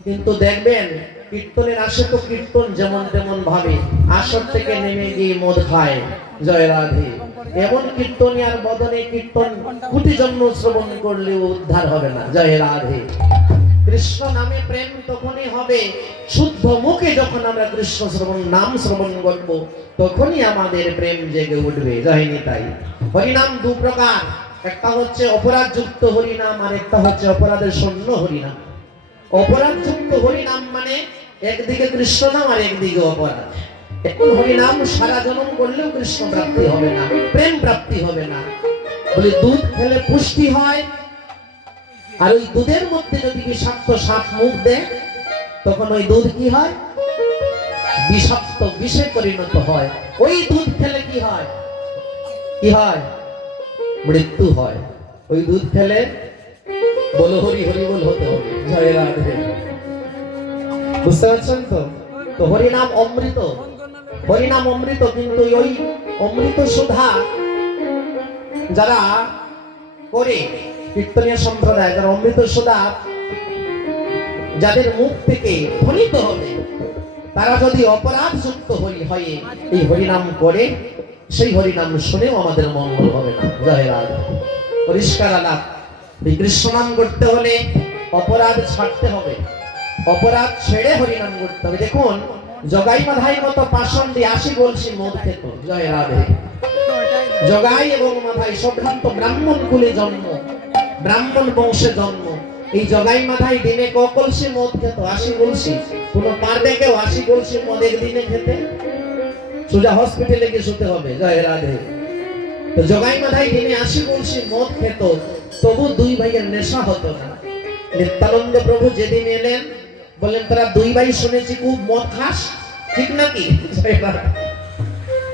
কিন্তু দেখবেন কীর্তনের আসে তো কীর্তন যেমন তেমন ভাবে আসর থেকে নেমে গিয়ে মদ খায় জয় রাধে এমন কীর্তনিয়ার বদনে কীর্তন কোটি জন্ম শ্রবণ করলেও উদ্ধার হবে না জয় রাধে কৃষ্ণ নামে প্রেম তখনই হবে শুদ্ধ মুখে যখন আমরা কৃষ্ণ শ্রবণ নাম শ্রবণ করব তখনই আমাদের প্রেম জেগে উঠবে জয় নিতাই হরিনাম দু প্রকার একটা হচ্ছে অপরাধ যুক্ত হরিনাম আর একটা হচ্ছে অপরাধের শূন্য হরিনাম অপরাধ যুক্ত হরিনাম মানে একদিকে কৃষ্ণ নাম আর একদিকে অপরাধ এখন হরিনাম সারা জন্ম করলেও কৃষ্ণ প্রাপ্তি হবে না প্রেম প্রাপ্তি হবে না বলে দুধ খেলে পুষ্টি হয় আর ওই দুধের মধ্যে যদি বিষাক্ত সাপ মুখ দেয় তখন ওই দুধ কি হয় বিষাক্ত বিষে পরিণত হয় ওই দুধ খেলে কি হয় মৃত্যু হয় ওই দুধ খেলে বলো হরি হরি বল হতে হবে। জয় রাধে। বুঝতে পারছেন তো? তো হরিনাম অমৃত, হরিনাম অমৃত, কিন্তু ওই অমৃত সুধা যারা করে কীর্তনীয় সম্প্রদায়, যারা অমৃত সুধা যাদের মুখ থেকে ফলিত হবে, তারা যদি অপরাধ যুক্ত হয়ে এই হরিনাম করে, সেই হরিনাম শুনেও আমাদের মঙ্গল হবে না। জয় রাধে। পরিষ্কার আলাপ। এই কৃষ্ণ নাম করতে হলে অপরাধ ছাড়তে হবে, অপরাধ ছেড়ে হরিনাম করতে হবে। দেখুন, জগাই মাধাই মতো পাষণ্ডী 80 বলছি মদ খেত। জয় রাধে। জগাই এবং মাধাই সম্ভ্রান্ত ব্রাহ্মণ কুলে জন্ম, ব্রাহ্মণ বংশে জন্ম। এই জগাই মাধাই দিনে ক কলসি মদ খেত? 80 বলছি। কোনো পারবে কেউ 80 কলসি মদ একদিনে খেতে? সোজা হসপিটালে গিয়ে শুতে হবে। জয় রাধে। তো জগাই মাধাই দিনে 80 কলসি মদ খেত, তবু দুই ভাইয়ের নেশা হতো না। নিত্যানন্দ প্রভু যেদিন এলেন, বললেন তোরা দুই ভাই শুনেছি খুব মদ খাস, ঠিক নাকি?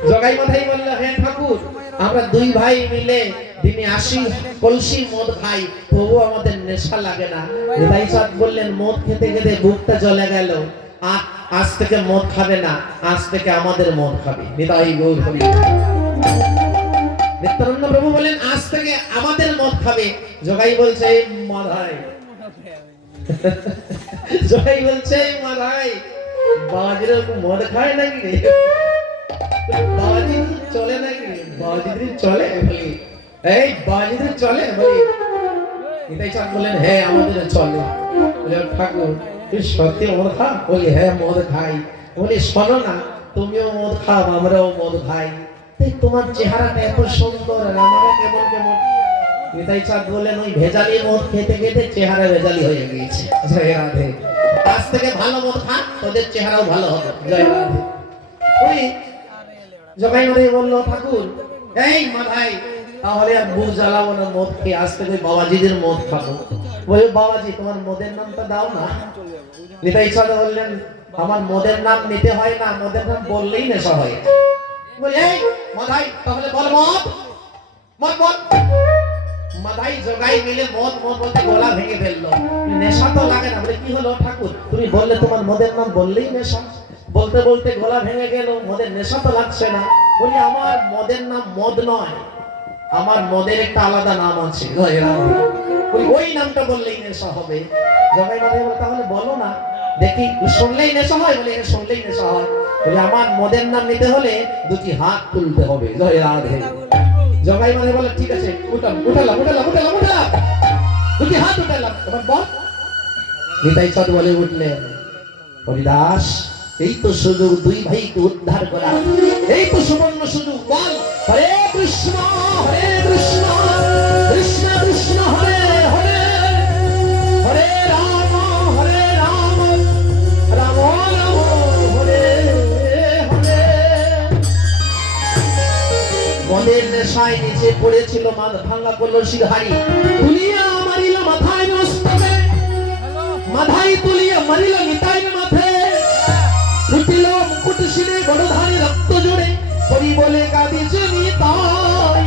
জগাই মাধাই বলল, হ্যাঁ ঠাকুর, আমরা দুই ভাই মিলে দিনে 80 কলসি মদ খাই, তবু আমাদের নেশা লাগে না। নিতাই চাঁদ বললেন, মদ খেতে খেতে বুকটা জ্বলে গেল, আজ থেকে মদ খাবে না, আজ থেকে আমাদের মদ খাবে। নিতাই গৌর হরি। নিত্যানন্দ প্রভু বলেন, আজ থেকে আমাদের মদ খাবে। জগাই বলছে, মাধাই, জগাই বলছে, মাধাই, বাবাজির মদ খায় নাকি রে? বাবাজি চলে নাকি রে? বাবাজি চলে বলি, এই বাবাজি চলে বলি। নিতাই চাঁদ বললেন, হ্যাঁ আমাদের চলে। বলে, ঠাকুর তুই সত্যি মদ খা? বলি, হ্যাঁ মদ খাই। বলি, শোনো না, তুমিও মদ খাও, আমরাও মদ খাই, তোমার চেহারাটা এত সুন্দর আর আমরা কেমন কেমন। নিতাই চাঁদ বললেন, ওই ভেজালি মদ খেতে খেতে চেহারা ভেজালি হয়ে গিয়েছে। জয় রাধে। আজ থেকে ভালো মদ খা, তোদের চেহারাও ভালো হবে। জয় রাধে। ওই জগাই মাধাই বলল, ঠাকুর এই মাধাই, তাহলে আর বুক জ্বালাবো না, মদ খেয়ে আজ থেকে বাবাজিদের মদ খাবো। বলে, বাবাজি তোমার মদের নামটা দাও না। নিতাই চাঁদ বললেন, আমার মদের নাম নিতে হয় না, মদের নাম বললেই নেশা হয়। বলে, এই মাধাই তাহলে বল মদ, মদ বল। মাধাই জগাই মিলে মদ মদ বলতে গলা ভেঙে ফেললো। নেশা তো লাগে না। বলে, কি হলো ঠাকুর, তুমি বললে তোমার মদের নাম বললেই নেশা। বলতে বলতে গলা ভেঙে গেল, মদের নেশা তো লাগছে না। বলি, আমার মদের নাম মদ নয়, আমার মদের একটা আলাদা নাম আছে। বলি, ওই নামটা বললেই নেশা হবে। জগাই মাধাই বলে, তাহলে বলো না দেখি, শুনলেই নেশা হয়? বলে, শুনলেই নেশা হয়। বলে, আমার মদের নাম নিতে হলে দুটি হাত তুলতে হবে। জয় রাধে। জগাই মাধাই বলে, ঠিক আছে, উঠালাম, দুটি হাত উঠালাম, তোমার বল। নিতাই চাঁদ বলে উঠলেন, হরিদাস, এই তো সুযোগ দুই ভাইকে উদ্ধার করা, এই তো সুবর্ণ সুযোগ। বল, হরে কৃষ্ণ হরে কৃষ্ণ, কৃষ্ণ কৃষ্ণ হরে হরে, হরে রাম হরে রাম, রাম রাম হরে হরে। মদের নেশায় নিচে পড়েছিল ভাঙা কলসির হাড়ি, তুলিয়া মারিল মাথায় মস্তকে, মাথায় তুলিয়া মারিল নিতাইয়ের মাথায়, উঠিল মুকুট শিরে গড়ধারী রক্ত জোড়ে, হরি বলে কাঁদিছে নিতাই।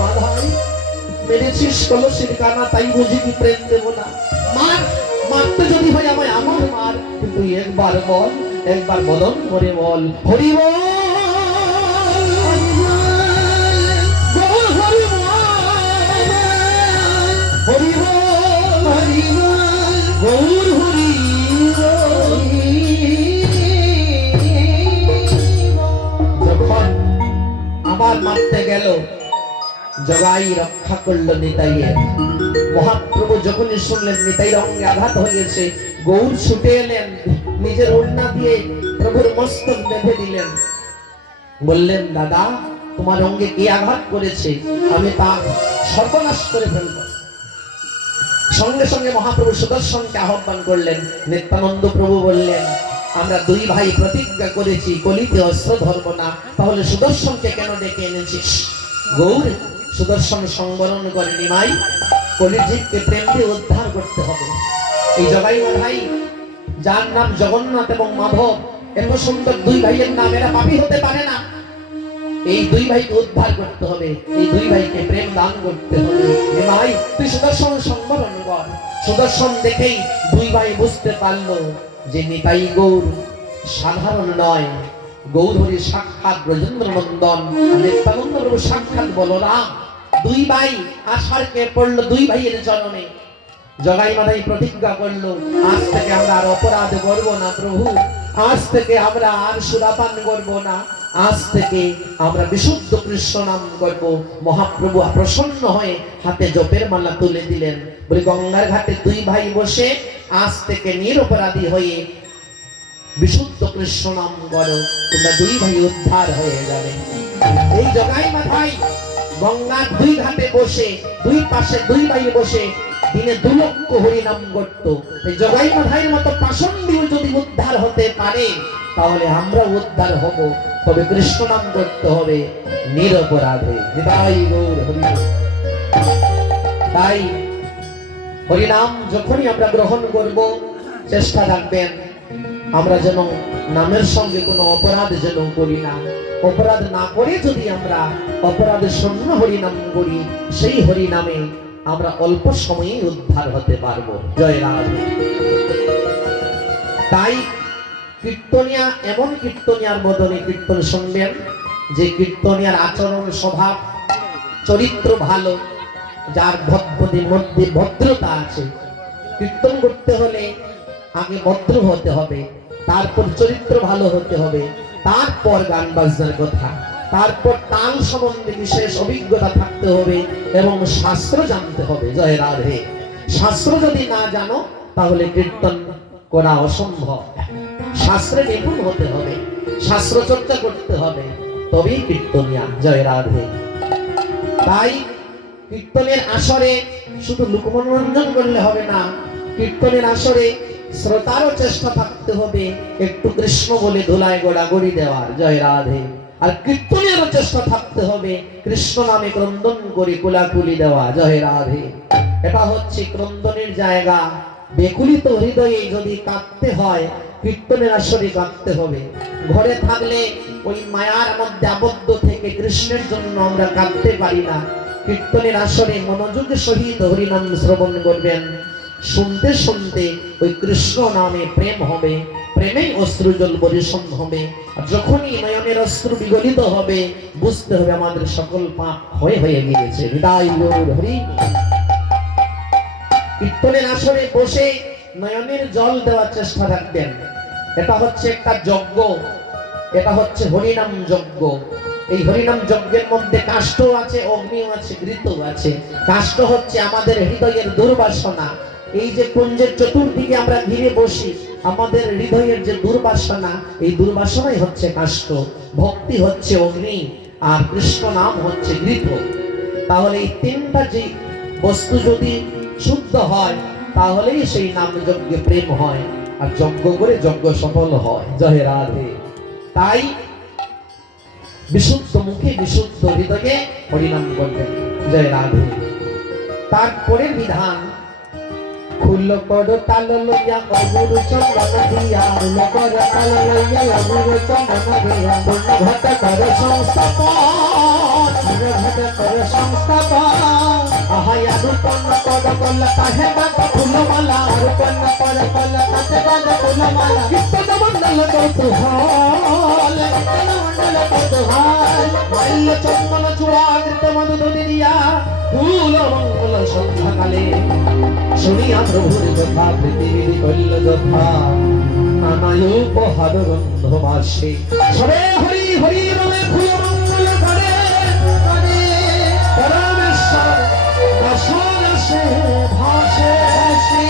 মাধাই, মেরেছিস কলসির কানা, তাই বুঝি কি প্রেম দেব না? মার, মারতে যদি হয় আমায় আমার মার, কিন্তু একবার বল, একবার বদন করে বল, হরি বল, হরি বল, হরি বল, গৌর হরি। যখন আমার মারতে গেল, জগাই রক্ষা করলো নিতাইয়ের। মহাপ্রভু যখনই শুনলেন নিতাইয়ের অঙ্গে আঘাত হয়েছে, গৌর ছুটে এলেন, নিজের ওড়না দিয়ে প্রভুর মস্তক বেঁধে দিলেন। বললেন, দাদা তোমার অঙ্গে কি আঘাত করেছে, আমি তা সর্বনাশ করে ফেলব। সঙ্গে সঙ্গে মহাপ্রভু সুদর্শনকে আহ্বান করলেন। নিত্যানন্দ প্রভু বললেন, আমরা দুই ভাই প্রতিজ্ঞা করেছি কলিতে অস্ত্র ধরব না, তাহলে সুদর্শনকে কেন ডেকে এনেছিস? গৌর, সুদর্শন সংবরণ করে নিমাই, কলিজীবকে প্রেম দিয়ে উদ্ধার করতে হবে। এই জগাই মাধাই, যার নাম জগন্নাথ এবং মাধব, এত সুন্দর দুই ভাইয়ের নাম, এরা পাপী হতে পারে না। এই দুই ভাইকে উদ্ধার করতে হবে, এই দুই ভাইকে প্রেম দান করতে হবে। ভাই তুই সুদর্শন সংবরণ কর। সুদর্শন দেখেই দুই ভাই বুঝতে পারলো যে নিতাই গৌর সাধারণ নয়, গৌর হরি সাক্ষাৎ ব্রজেন্দ্র নন্দন, নিত্যানন্দ প্রভু সাক্ষাৎ বলরাম। দুই ভাই আষাঢ়কে পড়লো দুই ভাইয়ের চরণে। জগাই মাথায় প্রতিজ্ঞা করলো, আজ থেকে আমরা আর অপরাধ করবো না প্রভু, আজ থেকে আমরা আর সুরাপান করবো না, আজ থেকে আমরা বিশুদ্ধ কৃষ্ণ নাম করব। মহাপ্রভু প্রসন্ন হয়ে হাতে জপের মালা তুলে দিলেন। বলে গঙ্গার ঘাটে দুই ভাই বসে আজ থেকে নিরপরাধী হয়ে বিশুদ্ধ কৃষ্ণ নাম করো, তোমরা দুই ভাই উদ্ধার হয়ে যাবে। এই জগাই মাথায় গঙ্গার দুই ঘাটে বসে, দুই পাশে দুই ভাই বসে দিনে 2 লক্ষ হরি নাম করত। এই জগাই মাথায়ের মতো পাষণ্ডিও যদি উদ্ধার হতে পারে, তাহলে আমরা উদ্ধার হব। তবে কৃষ্ণ নাম করতে হবে নিরপরাধে। নিতাই গৌর হরি। তাই হরিনাম যখনই আমরা গ্রহণ করব, চেষ্টা রাখবেন আমরা যেন নামের সঙ্গে কোনো অপরাধ যেন করি না। অপরাধ না করে যদি আমরা অপরাধ শূন্য হরিনাম করি, সেই হরিনামে আমরা অল্প সময়েই উদ্ধার হতে পারবো। জয় রাধে। তাই কীর্তনিয়া এমন কীর্তনিয়ার বদনে কীর্তন শুনবেন যে কীর্তনিয়ার আচরণ স্বভাব চরিত্র ভালো, যার মধ্যে ভদ্রতা আছে। কীর্তন করতে হলে আগে ভদ্র হতে হবে, তারপর চরিত্র ভালো হতে হবে, তারপর গান বাজনার কথা, তারপর তাল সম্বন্ধে বিশেষ অভিজ্ঞতা থাকতে হবে এবং শাস্ত্র জানতে হবে। জয় রাধে। শাস্ত্র যদি না জানো তাহলে কীর্তন করা অসম্ভব। শাস্ত্রে নিপুণ হতে হবে, শাস্ত্র চর্চা করতে হবে, তবেই কীর্তনিয়া। জয় রাধে। তাই কীর্তনের আসরে শুধু লোকমনোরঞ্জন করলে হবে না, কীর্তনের আসরে শ্রোতারও চেষ্টা থাকতে হবে একটু কৃষ্ণ বলে ধুলায় গোড়াগড়ি দেওয়ার। জয় রাধে। আর কীর্তনেরও চেষ্টা থাকতে হবে কৃষ্ণ নামে ক্রন্দন করে কুলাকুলি দেওয়া। জয় রাধে। এটা হচ্ছে ক্রন্দনের জায়গা। বেকুলিত হৃদয়ে যদি কাঁদতে হয়, কীর্তনের আসরে কাঁদতে হবে। ঘরে থাকলে ওই মায়ার মধ্যে আবদ্ধ থেকে কৃষ্ণের জন্য আমরা কাঁদতে পারি না। কীর্তনের আসরে মনোযোগের সহিত হরিনাম শ্রবণ করবেন। শুনতে শুনতে ওই কৃষ্ণ নামে প্রেম হবে, প্রেমেই অশ্রুজল বর্ষণ হবে। আর যখনই নয়নের অশ্রু বিগলিত হবে, বুঝতে হবে আমাদের সকল পাপ হয়ে গিয়েছে। হৃদয় গৌর হরি। কীর্তনের আসরে বসে নয়নের জল দেওয়ার চেষ্টা রাখবেন। এটা হচ্ছে একটা যজ্ঞ, এটা হচ্ছে হরিনাম যজ্ঞ। এই হরিনাম যজ্ঞের মধ্যে কাষ্ঠ আছে, অগ্নিও আছে, ঘৃত আছে। কাষ্ঠ হচ্ছে আমাদের হৃদয়ের দুর্বাসনা। এই যে কুঞ্জের চতুর্দিকে আমরা ঘিরে বসি, আমাদের হৃদয়ের যে দুর্বাসনা, এই দুর্বাসনাই হচ্ছে কাষ্ঠ। ভক্তি হচ্ছে অগ্নি, আর কৃষ্ণ নাম হচ্ছে ঘৃত। তাহলে এই তিনটা যে বস্তু যদি শুদ্ধ হয়, তাহলেই সেই নাম যজ্ঞে প্রেম হয়, আর যজ্ঞ করে যজ্ঞ সফল হয়। জয় রাধে। তাই বিশুদ্ধ মুখে বিশুদ্ধ হৃদয়ে হরিনাম করবেন। জয় রাধে। তারপরের বিধান, খুল কর তাল লইয়া অগুর চন্দন দিয়া, খুল কর তাল লইয়া অগুর চন্দন দিয়া, ঘট কর সংস্থাপন, ঘট কর সংস্থাপন। আহায়া রূপন কর কল কাহে বাগ ফুলমালা, রূপন কর কল কাহে বাগ ফুলমালা। কীর্তন মণ্ডল কৌতূহল, কীর্তন মণ্ডল কৌতূহল। মাল্য চন্দন চূড়া কৃত মধু দিয়া, ফুল মঙ্গল সন্ধ্যাকালে শুনিয়া প্রভুর কথা, পৃথিবীর কল্য যথা নানায় উপহার রন্ধমাসে। সবে হরি হরি বলে ফুল মঙ্গল করে, পরমেশ্বর দশরসে ভাসে ভাসে।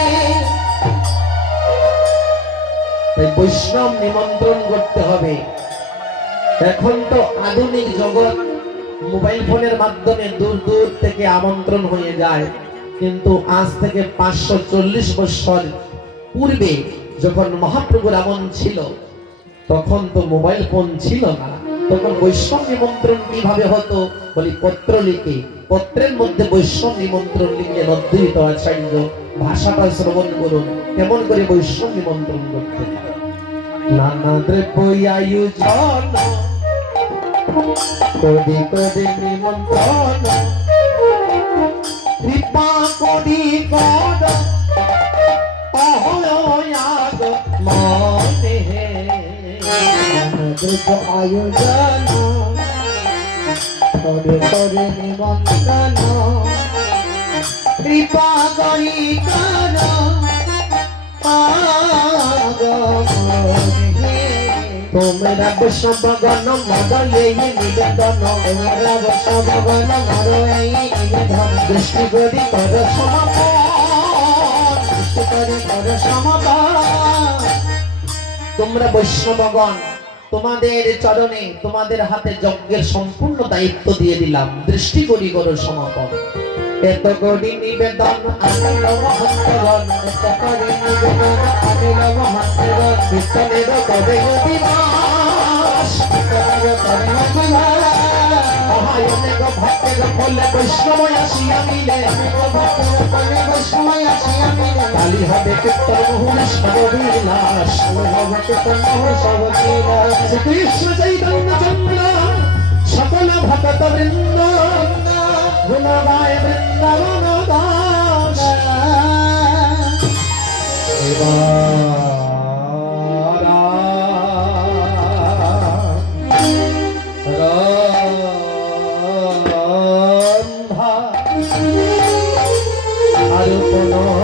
তাই বৈষ্ণব নিমন্ত্রণ করতে হবে। এখন তো আধুনিক জগৎ, মোবাইল ফোনের মাধ্যমে দূর দূর থেকে আমন্ত্রণ হয়ে যায়, কিন্তু আজ থেকে 540 বছর পূর্বে যখন মহাপ্রভুর আগমন ছিল, তখন তো মোবাইল ফোন ছিল না। তখন বৈষ্ণব নিমন্ত্রণ কিভাবে হতো? বলি পত্র লিখে, পত্রের মধ্যে বৈষ্ণব নিমন্ত্রণ লিখে অদ্বৈত আচার্য ভাষাটা শ্রবণ করুন কেমন করে বৈষ্ণব নিমন্ত্রণ করতে। নানা দ্রব্য আয়োজন করি করি নিমন্ত্রণ কৃপা করি কর অহয়াগ মনে দুর্গ আয়োজন করে করে নিমন্ত্রণ কৃপা করি কর তোমরা বৈষ্ণবগণ মদয়ে নিবেদন তোমরা বৈষ্ণবগণ মরো এই নিবেদন দৃষ্টি করি কর সমাপন দৃষ্টি করে কর সমাপন তোমরা বৈষ্ণবগণ তোমাদের চরণে তোমাদের হাতে যজ্ঞের সম্পূর্ণ দায়িত্ব দিয়ে দিলাম দৃষ্টি করি করো সমাপন এত করি নিবেদন আনিল মহন্তগণ এত করে নিবেদন আনিল মহন্তগণ কীর্তনের করে দিবাস কীর্তনের করে দিবাস অনেক ভক্তের ফলে বৈষ্ণব আসিয়া মিলে ভক্তের ফলে বৈষ্ণব আসিয়া মিলে কালী হবে কীর্তন বহুল সর্ববিলাস হবে কীর্তন বহুল সর্ববিলাস শ্রীকৃষ্ণ চৈতন্য চন্দ্র সকল ভক্ত বৃন্দ গুণগায় বৃন্দাবন দাস আর কোন